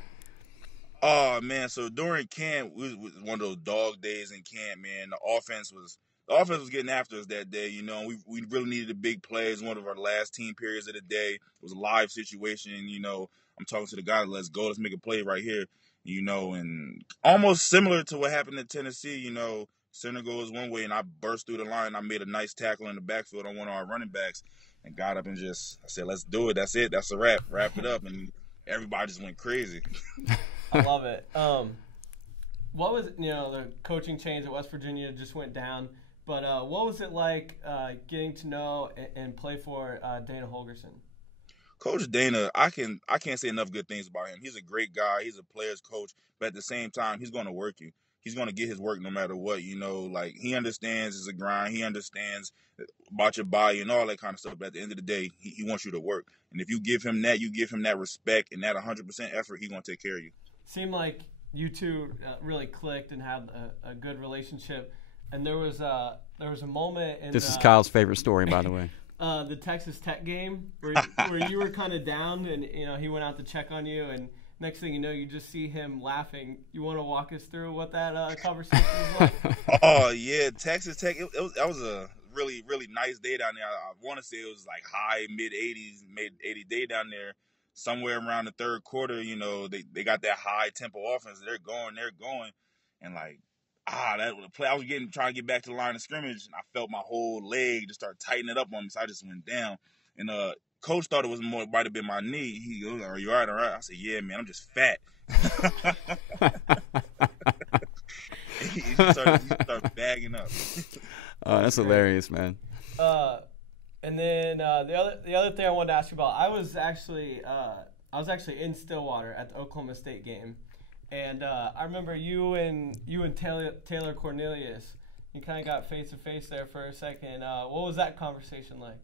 Oh, man, so during camp, it was one of those dog days in camp, man. The offense was The offense was getting after us that day, you know, and we really needed the big plays. One of our last team periods of the day. It was a live situation, you know. I'm talking to the guys, let's go, let's make a play right here, you know, and almost similar to what happened in Tennessee, you know, center goes one way and I burst through the line. I made a nice tackle in the backfield on one of our running backs and got up and I said, let's do it. That's it. That's a wrap. Wrap it up. And everybody just went crazy. I love it. What was, you know, the coaching change at West Virginia just went down, but what was it like getting to know and play for Dana Holgerson? Coach Dana, I can't say enough good things about him. He's a great guy. He's a player's coach, but at the same time, he's going to work you. He's going to get his work no matter what, you know. Like, he understands it's a grind. He understands about your body and all that kind of stuff. But at the end of the day, he wants you to work. And if you give him that respect and that 100% effort, he's going to take care of you. Seemed like you two really clicked and had a good relationship. And there was a moment in this is Kyle's favorite story, by the way. The Texas Tech game where you were kind of down and, you know, he went out to check on you and next thing you know, you just see him laughing. You want to walk us through what that conversation was like? Oh, yeah, Texas Tech, that was a really, really nice day down there. I want to say it was like high, mid-80s, mid-80 day down there. Somewhere around the third quarter, you know, they got that high-tempo offense. They're going. And, like, that was a play. I was trying to get back to the line of scrimmage, and I felt my whole leg just start tightening up on me, so I just went down. And coach thought it might have been my knee. He goes, "Are you all right?" I said, "Yeah, man, I'm just fat." he started bagging up. Oh, that's hilarious, man. And then the other thing I wanted to ask you about, I was actually in Stillwater at the Oklahoma State game. And I remember you and Taylor Cornelius, you kind of got face to face there for a second. What was that conversation like?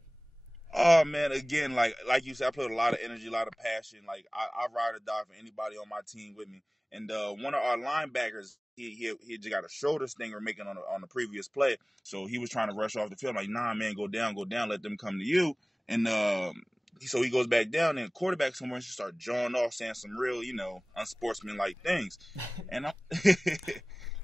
Oh man, again, like you said, I put a lot of energy, a lot of passion. Like I ride or die for anybody on my team with me. And one of our linebackers, he just got a shoulder stinger making on the previous play, so he was trying to rush off the field. I'm like, nah, man, go down, let them come to you. And so he goes back down, and the quarterback somewhere just start jawing off, saying some real, you know, unsportsmanlike things. And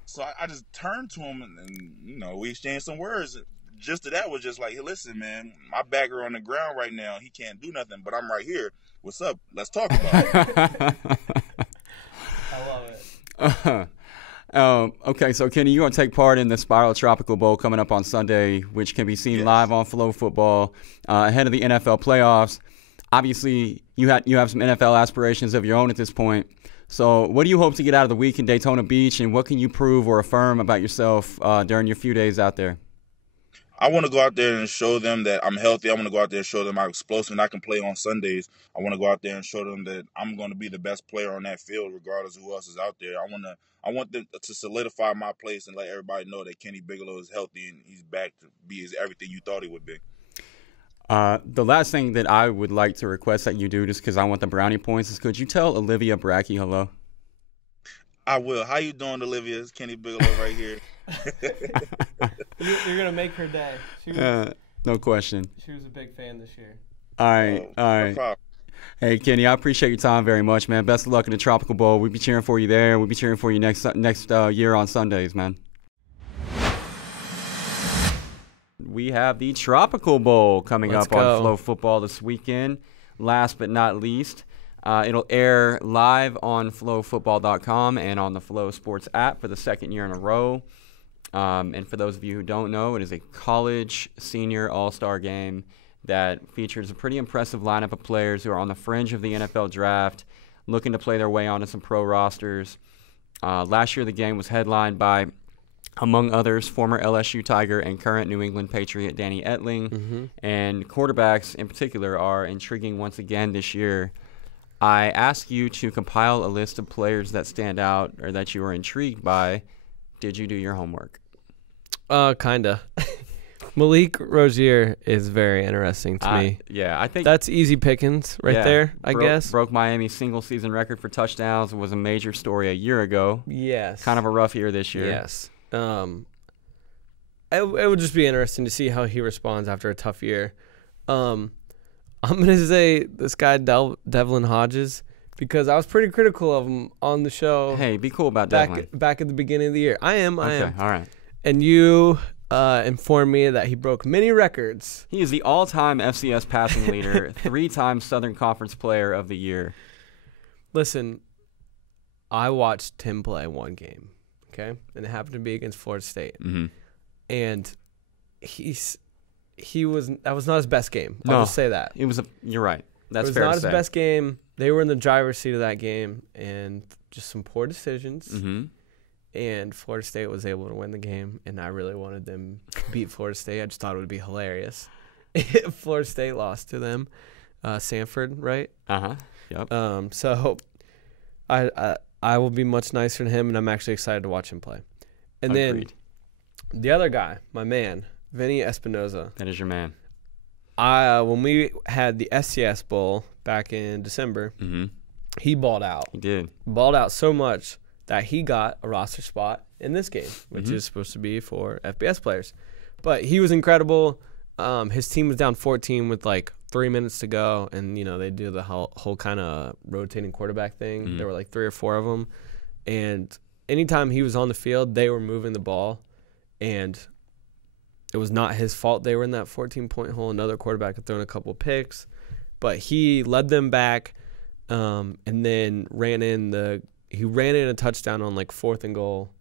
so I just turned to him, and you know, we exchanged some words. Just to that was just like, hey, listen, man, my backer on the ground right now, he can't do nothing, but I'm right here. What's up? Let's talk about it. I love it. Okay, so Kenny, you're going to take part in the Spiral Tropical Bowl coming up on Sunday, which can be seen live on FloFootball ahead of the NFL playoffs. Obviously, you have some NFL aspirations of your own at this point. So what do you hope to get out of the week in Daytona Beach, and what can you prove or affirm about yourself during your few days out there? I want to go out there and show them that I'm healthy. I want to go out there and show them I'm explosive and I can play on Sundays. I want to go out there and show them that I'm going to be the best player on that field regardless of who else is out there. I want them to solidify my place and let everybody know that Kenny Bigelow is healthy and he's back to be everything you thought he would be. The last thing that I would like to request that you do, just because I want the brownie points, is could you tell Olivia Bratke hello? I will. How you doing, Olivia? It's Kenny Bigelow right here. You're going to make her day. No question. She was a big fan this year. All right. No problem. Hey, Kenny, I appreciate your time very much, man. Best of luck in the Tropical Bowl. We'll be cheering for you there. We'll be cheering for you next year on Sundays, man. We have the Tropical Bowl coming up on FloFootball this weekend. Last but not least, it'll air live on FloFootball.com and on the Flo Sports app for the second year in a row. And for those of you who don't know, it is a college senior all-star game that features a pretty impressive lineup of players who are on the fringe of the NFL draft, looking to play their way onto some pro rosters. Last year, the game was headlined by, among others, former LSU Tiger and current New England Patriot Danny Etling. Mm-hmm. And quarterbacks in particular are intriguing once again this year. I ask you to compile a list of players that stand out or that you are intrigued by. Did you do your homework? Kinda. Malik Rozier is very interesting to me. Yeah, I think that's easy pickings there, I guess. Broke Miami's single-season record for touchdowns. It was a major story a year ago. Yes. Kind of a rough year this year. Yes. It would just be interesting to see how he responds after a tough year. I'm going to say this guy, Devlin Hodges, because I was pretty critical of him on the show. Hey, be cool about Devlin. Back at the beginning of the year. I am. Okay, all right. And you informed me that he broke many records. He is the all-time FCS passing leader, 3-time Southern Conference Player of the Year. Listen, I watched Tim play one game, okay? And it happened to be against Florida State. Mm-hmm. And that was not his best game. I'll just say that. You're right. That's fair to say. It was not his best game. They were in the driver's seat of that game, and just some poor decisions. Mm-hmm. And Florida State was able to win the game, and I really wanted them to beat Florida State. I just thought it would be hilarious if Florida State lost to them. Sanford, right? Uh-huh. Yep. So I will be much nicer to him, and I'm actually excited to watch him play. And Agreed. Then the other guy, my man, Vinny Espinoza. That is your man. When we had the SCS Bowl back in December, mm-hmm. he balled out. He did. Balled out so much that he got a roster spot in this game, which mm-hmm. is supposed to be for FBS players. But he was incredible. His team was down 14 with like 3 minutes to go, and they do the whole kind of rotating quarterback thing. Mm-hmm. There were like 3 or 4 of them, and anytime he was on the field, they were moving the ball, and it was not his fault they were in that 14-point hole. Another quarterback had thrown a couple picks, but he led them back, and then ran in a touchdown on like 4th and goal,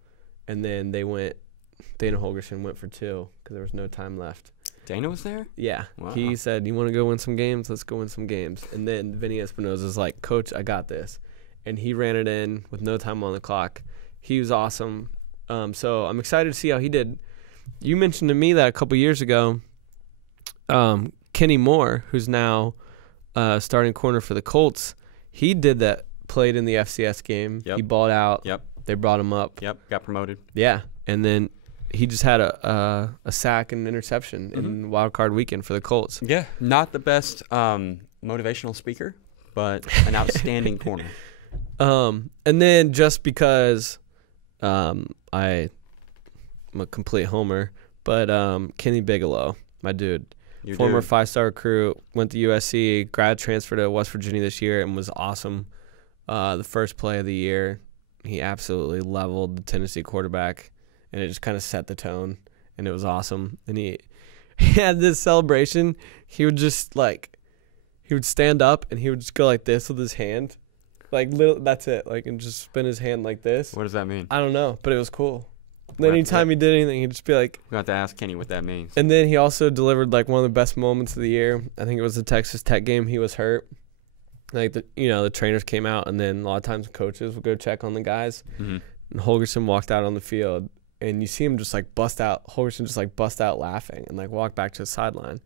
and then Dana Holgerson went for 2 because there was no time left. Dana was there? Yeah. Wow. He said, "You want to go win some games? Let's go win some games." And then Vinny Espinoza's like, "Coach, I got this." And he ran it in with no time on the clock. He was awesome. So I'm excited to see how he did. You mentioned to me that a couple years ago, Kenny Moore, who's now starting corner for the Colts, he did that, played in the FCS game. Yep. He balled out. Yep. They brought him up. Yep. Got promoted. Yeah. And then he just had a sack and interception mm-hmm. in Wild Card Weekend for the Colts. Yeah. Not the best motivational speaker, but an outstanding corner. And then just because I'm a complete homer, but Kenny Bigelow, my dude, former 5-star recruit, went to USC, grad transfer to West Virginia this year, and was awesome. The first play of the year, he absolutely leveled the Tennessee quarterback, and it just kind of set the tone, and it was awesome. And he had this celebration. He would just he would stand up, and he would just go like this with his hand. That's it. And just spin his hand like this. What does that mean? I don't know, but it was cool. And anytime he did anything, he'd just be like... We'll have to ask Kenny what that means. And then he also delivered one of the best moments of the year. I think it was the Texas Tech game. He was hurt. The trainers came out, and then a lot of times coaches would go check on the guys. Mm-hmm. And Holgerson walked out on the field, and you see him just bust out. Holgerson just bust out laughing and walk back to the sideline.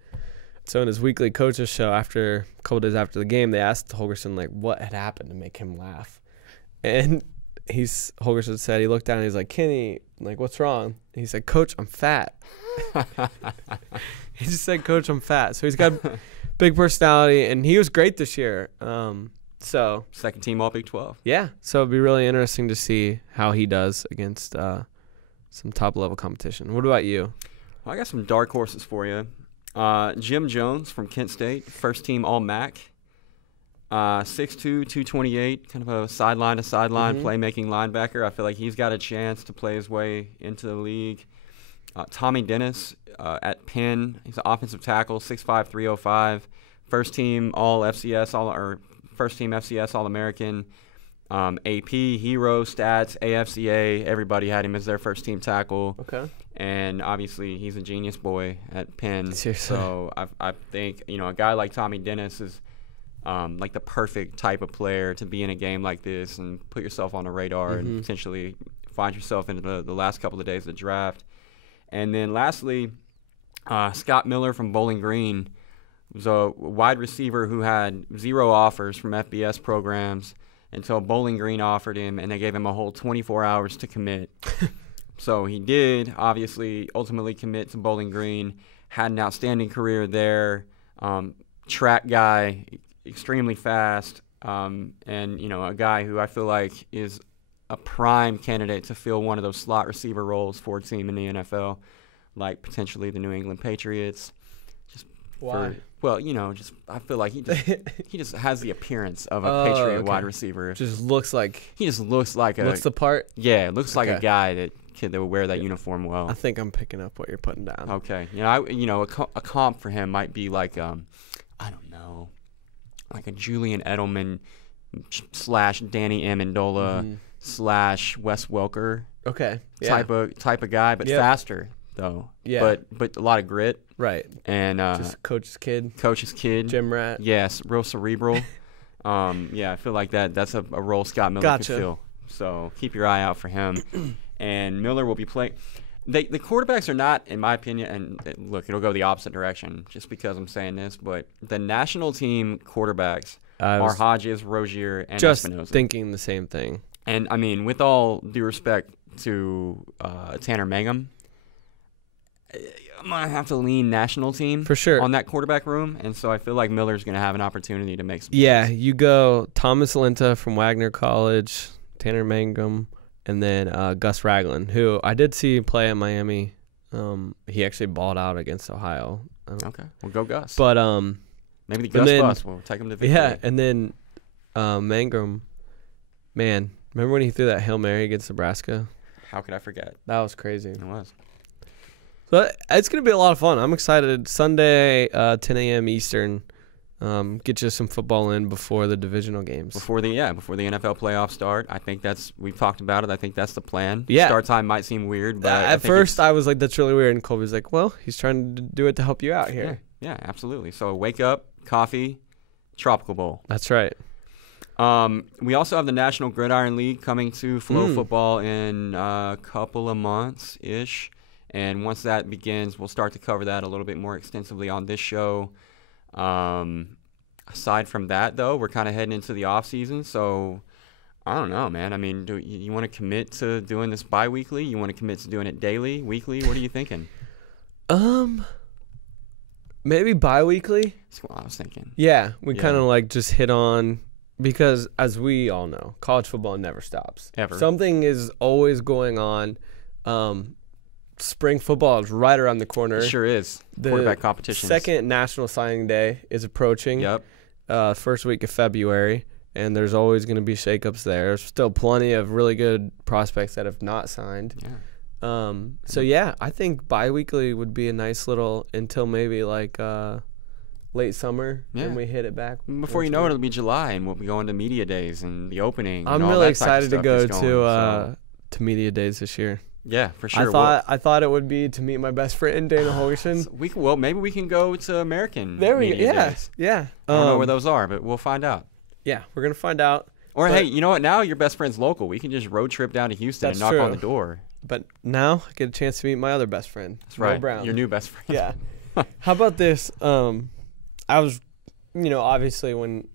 So in his weekly coaches show, after a couple days after the game, they asked Holgerson what had happened to make him laugh, and Holgerson said he looked down and he's like, "Kenny, what's wrong?" And he said, "Coach, I'm fat." He just said, "Coach, I'm fat." So he's got big personality, and he was great this year. So second team All Big 12. Yeah, so it'd be really interesting to see how he does against some top level competition. What about you? Well, I got some dark horses for you. Jim Jones from Kent State, first team All-MAC, 6'2", 228, kind of a sideline-to-sideline mm-hmm. playmaking linebacker. I feel like he's got a chance to play his way into the league. Tommy Dennis at Penn, he's an offensive tackle, 6'5", 305, first team All-FCS, first team FCS All-American. AP, Hero, Stats, AFCA, everybody had him as their first team tackle. Okay. And obviously he's a genius boy at Penn. Seriously. So I think, a guy like Tommy Dennis is the perfect type of player to be in a game like this and put yourself on the radar mm-hmm. and potentially find yourself into the last couple of days of the draft. And then lastly, Scott Miller from Bowling Green was a wide receiver who had 0 offers from FBS programs until Bowling Green offered him, and they gave him a whole 24 hours to commit. So he did, obviously, ultimately commit to Bowling Green, had an outstanding career there, track guy, extremely fast, and, a guy who I feel like is a prime candidate to fill one of those slot receiver roles for a team in the NFL, like potentially the New England Patriots. Why? I feel like he just has the appearance of a Patriot wide receiver. He just looks like the part. Yeah, looks like a guy that kid that would wear that uniform well. I think I'm picking up what you're putting down. Okay. A comp for him might be like, I don't know, like a Julian Edelman / Danny Amendola / Wes Welker. Okay. Yeah. Type of guy, but faster though. Yeah. But a lot of grit. Right. And just coach's kid. Gym rat. Yes, real cerebral. I feel like that's a role Scott Miller could fill. So keep your eye out for him. And Miller will be playing. The quarterbacks are not, in my opinion, and look, it'll go the opposite direction just because I'm saying this, but the national team quarterbacks are Hodges, Rozier, and Espinoza. Just thinking the same thing. And, I mean, with all due respect to Tanner Mangum, I'm going to have to lean national team for sure on that quarterback room. And so I feel like Miller's going to have an opportunity to make some plays. You go Thomas Linta from Wagner College, Tanner Mangum, and then Gus Ragland, who I did see play at Miami. He actually balled out against Ohio. Okay, well, go Gus. But maybe the Gus bus will take him to victory. Yeah, and then Mangum, man, remember when he threw that Hail Mary against Nebraska? How could I forget? That was crazy. It was. So it's going to be a lot of fun. I'm excited. Sunday, 10 a.m. Eastern. Get you some football in before the divisional games. Before the NFL playoffs start. I think we've talked about it. I think that's the plan. Yeah. Start time might seem weird, but at first I was like, that's really weird. And Colby's like, well, he's trying to do it to help you out here. Yeah, absolutely. So wake up, coffee, Tropical Bowl. That's right. We also have the National Gridiron League coming to FloFootball in a couple of months-ish. And once that begins, we'll start to cover that a little bit more extensively on this show. Aside from that, though, we're kind of heading into the off season, so I don't know, man. I mean, do you want to commit to doing this bi-weekly? You want to commit to doing it daily, weekly? What are you thinking? Maybe bi-weekly. That's what I was thinking. Yeah, we kind of like just hit on, because as we all know, college football never stops. Ever. Something is always going on. Spring football is right around the corner. It sure is. The quarterback competitions. Second National Signing Day is approaching. Yep. First week of February, and there's always going to be shakeups there. There's still plenty of really good prospects that have not signed. Yeah. I think bi-weekly would be a nice little until maybe like late summer, and we hit it back. Before you know it, it'll be July, and we'll be going to media days and the opening. I'm really excited to go to media days this year. Yeah, for sure. I thought it would be to meet my best friend Dana Holgerson. Maybe we can go to American. There we go. Yeah, days. Yeah. I don't know where those are, but we'll find out. Yeah, we're gonna find out. Or hey, you know what? Now your best friend's local. We can just road trip down to Houston and knock on the door. But now I get a chance to meet my other best friend. That's right. Will Brown. Your new best friend. Yeah. How about this? I was, obviously when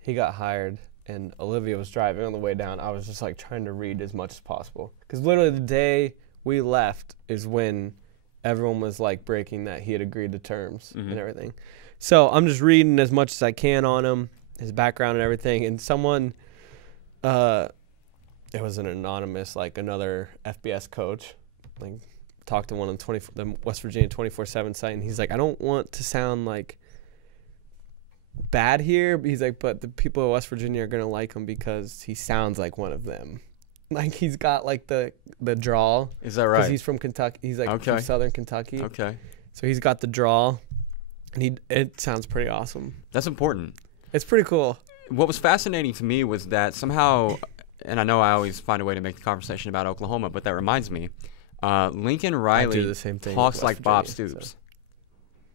he got hired and Olivia was driving on the way down, I was just like trying to read as much as possible, because literally the day we left is when everyone was like breaking that he had agreed to terms and everything. So I'm just reading as much as I can on him, his background and everything. And someone, it was an anonymous, like another FBS coach, like talked to one on the West Virginia 24/7 site, and he's like, I don't want to sound like bad here, but he's like, but the people of West Virginia are gonna like him because he sounds like one of them. Like he's got like the drawl. Is that right? Because he's from Kentucky. He's like from Southern Kentucky. Okay. So he's got the drawl, and it sounds pretty awesome. That's important. It's pretty cool. What was fascinating to me was that somehow, and I know I always find a way to make the conversation about Oklahoma, but that reminds me, Lincoln Riley talks like Bob Stoops. So.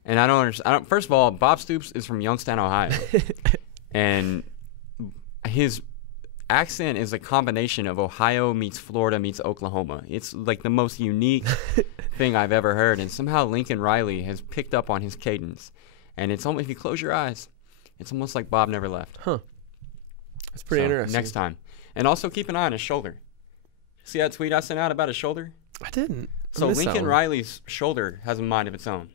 And I don't understand. First of all, Bob Stoops is from Youngstown, Ohio, and his accent is a combination of Ohio meets Florida meets Oklahoma. It's like the most unique thing I've ever heard, and somehow Lincoln Riley has picked up on his cadence. And it's almost, if you close your eyes, it's almost like Bob never left. Huh. That's pretty interesting. Next time. And also keep an eye on his shoulder. See that tweet I sent out about his shoulder? I didn't. So Lincoln Riley's shoulder has a mind of its own.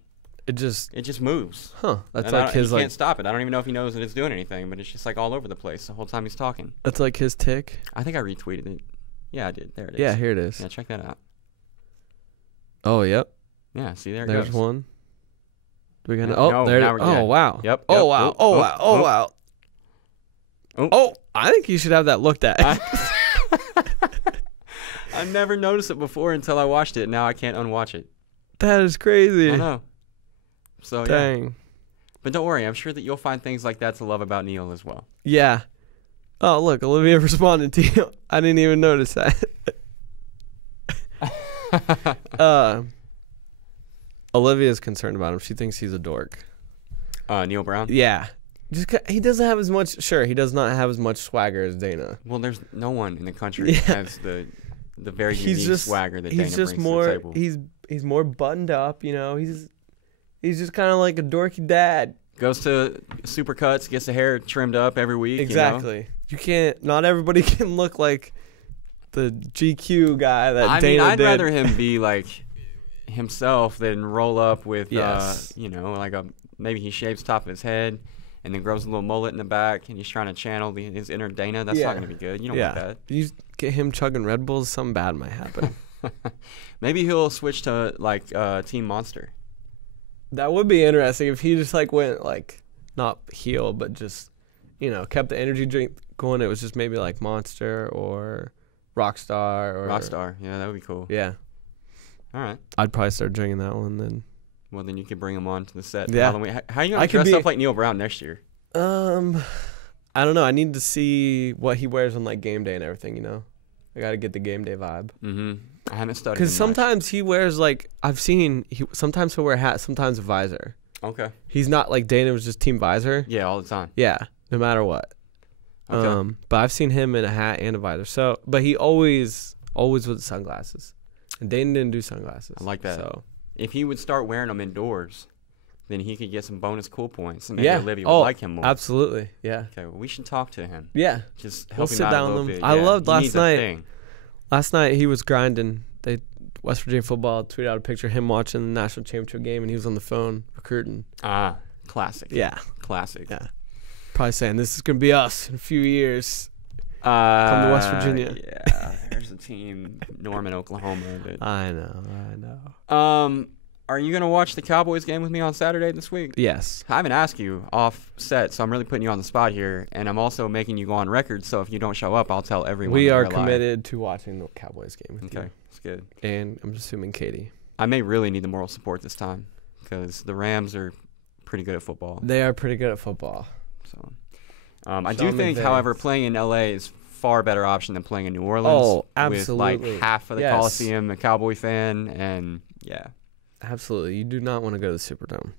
It just moves. Huh. That's like his, he can't stop it. I don't even know if he knows that it's doing anything, but it's just like all over the place the whole time he's talking. That's like his tick? I think I retweeted it. Yeah, I did. There it is. Yeah, here it is. Yeah, check that out. Oh, yep. Yeah, see, there it goes. There's one. Do we got oh, wow. Yep. Oh, wow. Oh, wow. Oh, wow. Oh, I think you should have that looked at. I I never noticed it before until I watched it. Now I can't unwatch it. That is crazy. I know. So Dang. yeah. But don't worry, I'm sure that you'll find things like that to love about Neil as well. Yeah. Oh, look, Olivia responded to you. I didn't even notice that. Olivia's concerned about him. She thinks he's a dork. Neil Brown? Yeah. He doesn't have as much. Sure, he does not have as much swagger as Dana. Well, there's no one in the country that has the very unique swagger that Dana brings to the table. He's more buttoned up, you know. He's just kind of like a dorky dad. Goes to Supercuts, gets the hair trimmed up every week. Exactly. You know? You can't. Not everybody can look like the GQ guy that Dana mean, I'd did. rather him be like himself than roll up with, Yes. like maybe he shaves top of his head and then grows a little mullet in the back and he's trying to channel his inner Dana. That's not going to be good. You don't want that. You get him chugging Red Bulls, something bad might happen. Maybe he'll switch to like Team Monster. That would be interesting if he just like went like not heel, but just kept the energy drink going. It was just maybe like Monster or Rockstar. Yeah, that would be cool. Yeah. All right. I'd probably start drinking that one then. Well, then you could bring him on to the set. Yeah. Halloween. How are you going to dress up like Neil Brown next year? I don't know. I need to see what he wears on like game day and everything. I got to get the game day vibe. Mm-hmm. I haven't studied. Because sometimes he wears like sometimes he'll wear a hat, sometimes a visor. Okay. He's not like Dana was just team visor. Yeah, all the time. Yeah, no matter what. Okay. But I've seen him in a hat and a visor. So, but he always with sunglasses. And Dana didn't do sunglasses. I like that. So if he would start wearing them indoors, then he could get some bonus cool points, and maybe Olivia would like him more. Absolutely. Yeah. Okay. Well, we should talk to him. Yeah. Just We'll help him sit out down a little with him. bit. I Yeah, loved he last needs a night. thing. Last night he was grinding. West Virginia football tweeted out a picture of him watching the national championship game, and he was on the phone recruiting. Classic. Yeah. Classic. Yeah. Probably saying this is gonna be us in a few years. Come to West Virginia. Yeah. There's a team, Norman, Oklahoma. That, I know. Are you gonna watch the Cowboys game with me on Saturday this week? Yes. I haven't asked you off set, so I'm really putting you on the spot here, and I'm also making you go on record. So if you don't show up, I'll tell everyone. We that are you're lying. committed to watching the Cowboys game with you. Okay, that's good. And I'm assuming Katie. I may really need the moral support this time because the Rams are pretty good at football. They are pretty good at football. So, I do think, however, playing in LA is far better option than playing in New Orleans. Oh, absolutely. With like half of the Coliseum a Cowboy fan, and yeah. Absolutely. You do not want to go to the Superdome.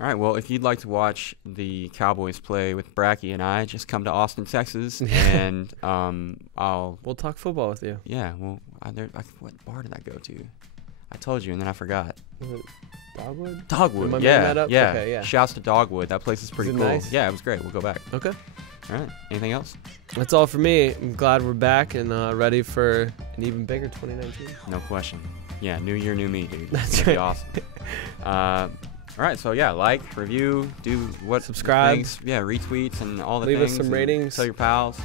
All right. Well, if you'd like to watch the Cowboys play with Bratke and I, just come to Austin, Texas, and we'll talk football with you. Yeah. Well, what bar did I go to? I told you, and then I forgot. Was it Dogwood? Dogwood. Am I Yeah. making that up? Yeah. Okay, yeah. Shouts to Dogwood. That place is pretty Was it cool. nice? Yeah, it was great. We'll go back. Okay. All right. Anything else? That's all for me. I'm glad we're back and ready for an even bigger 2019. No question. Yeah, new year, new me, dude. That's It's gonna be awesome. All right, so yeah, like, review, do what subscribe, things, retweets and all the leave things. Leave us some ratings. Tell your pals,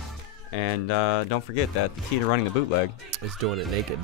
and don't forget that the key to running the bootleg is doing it naked.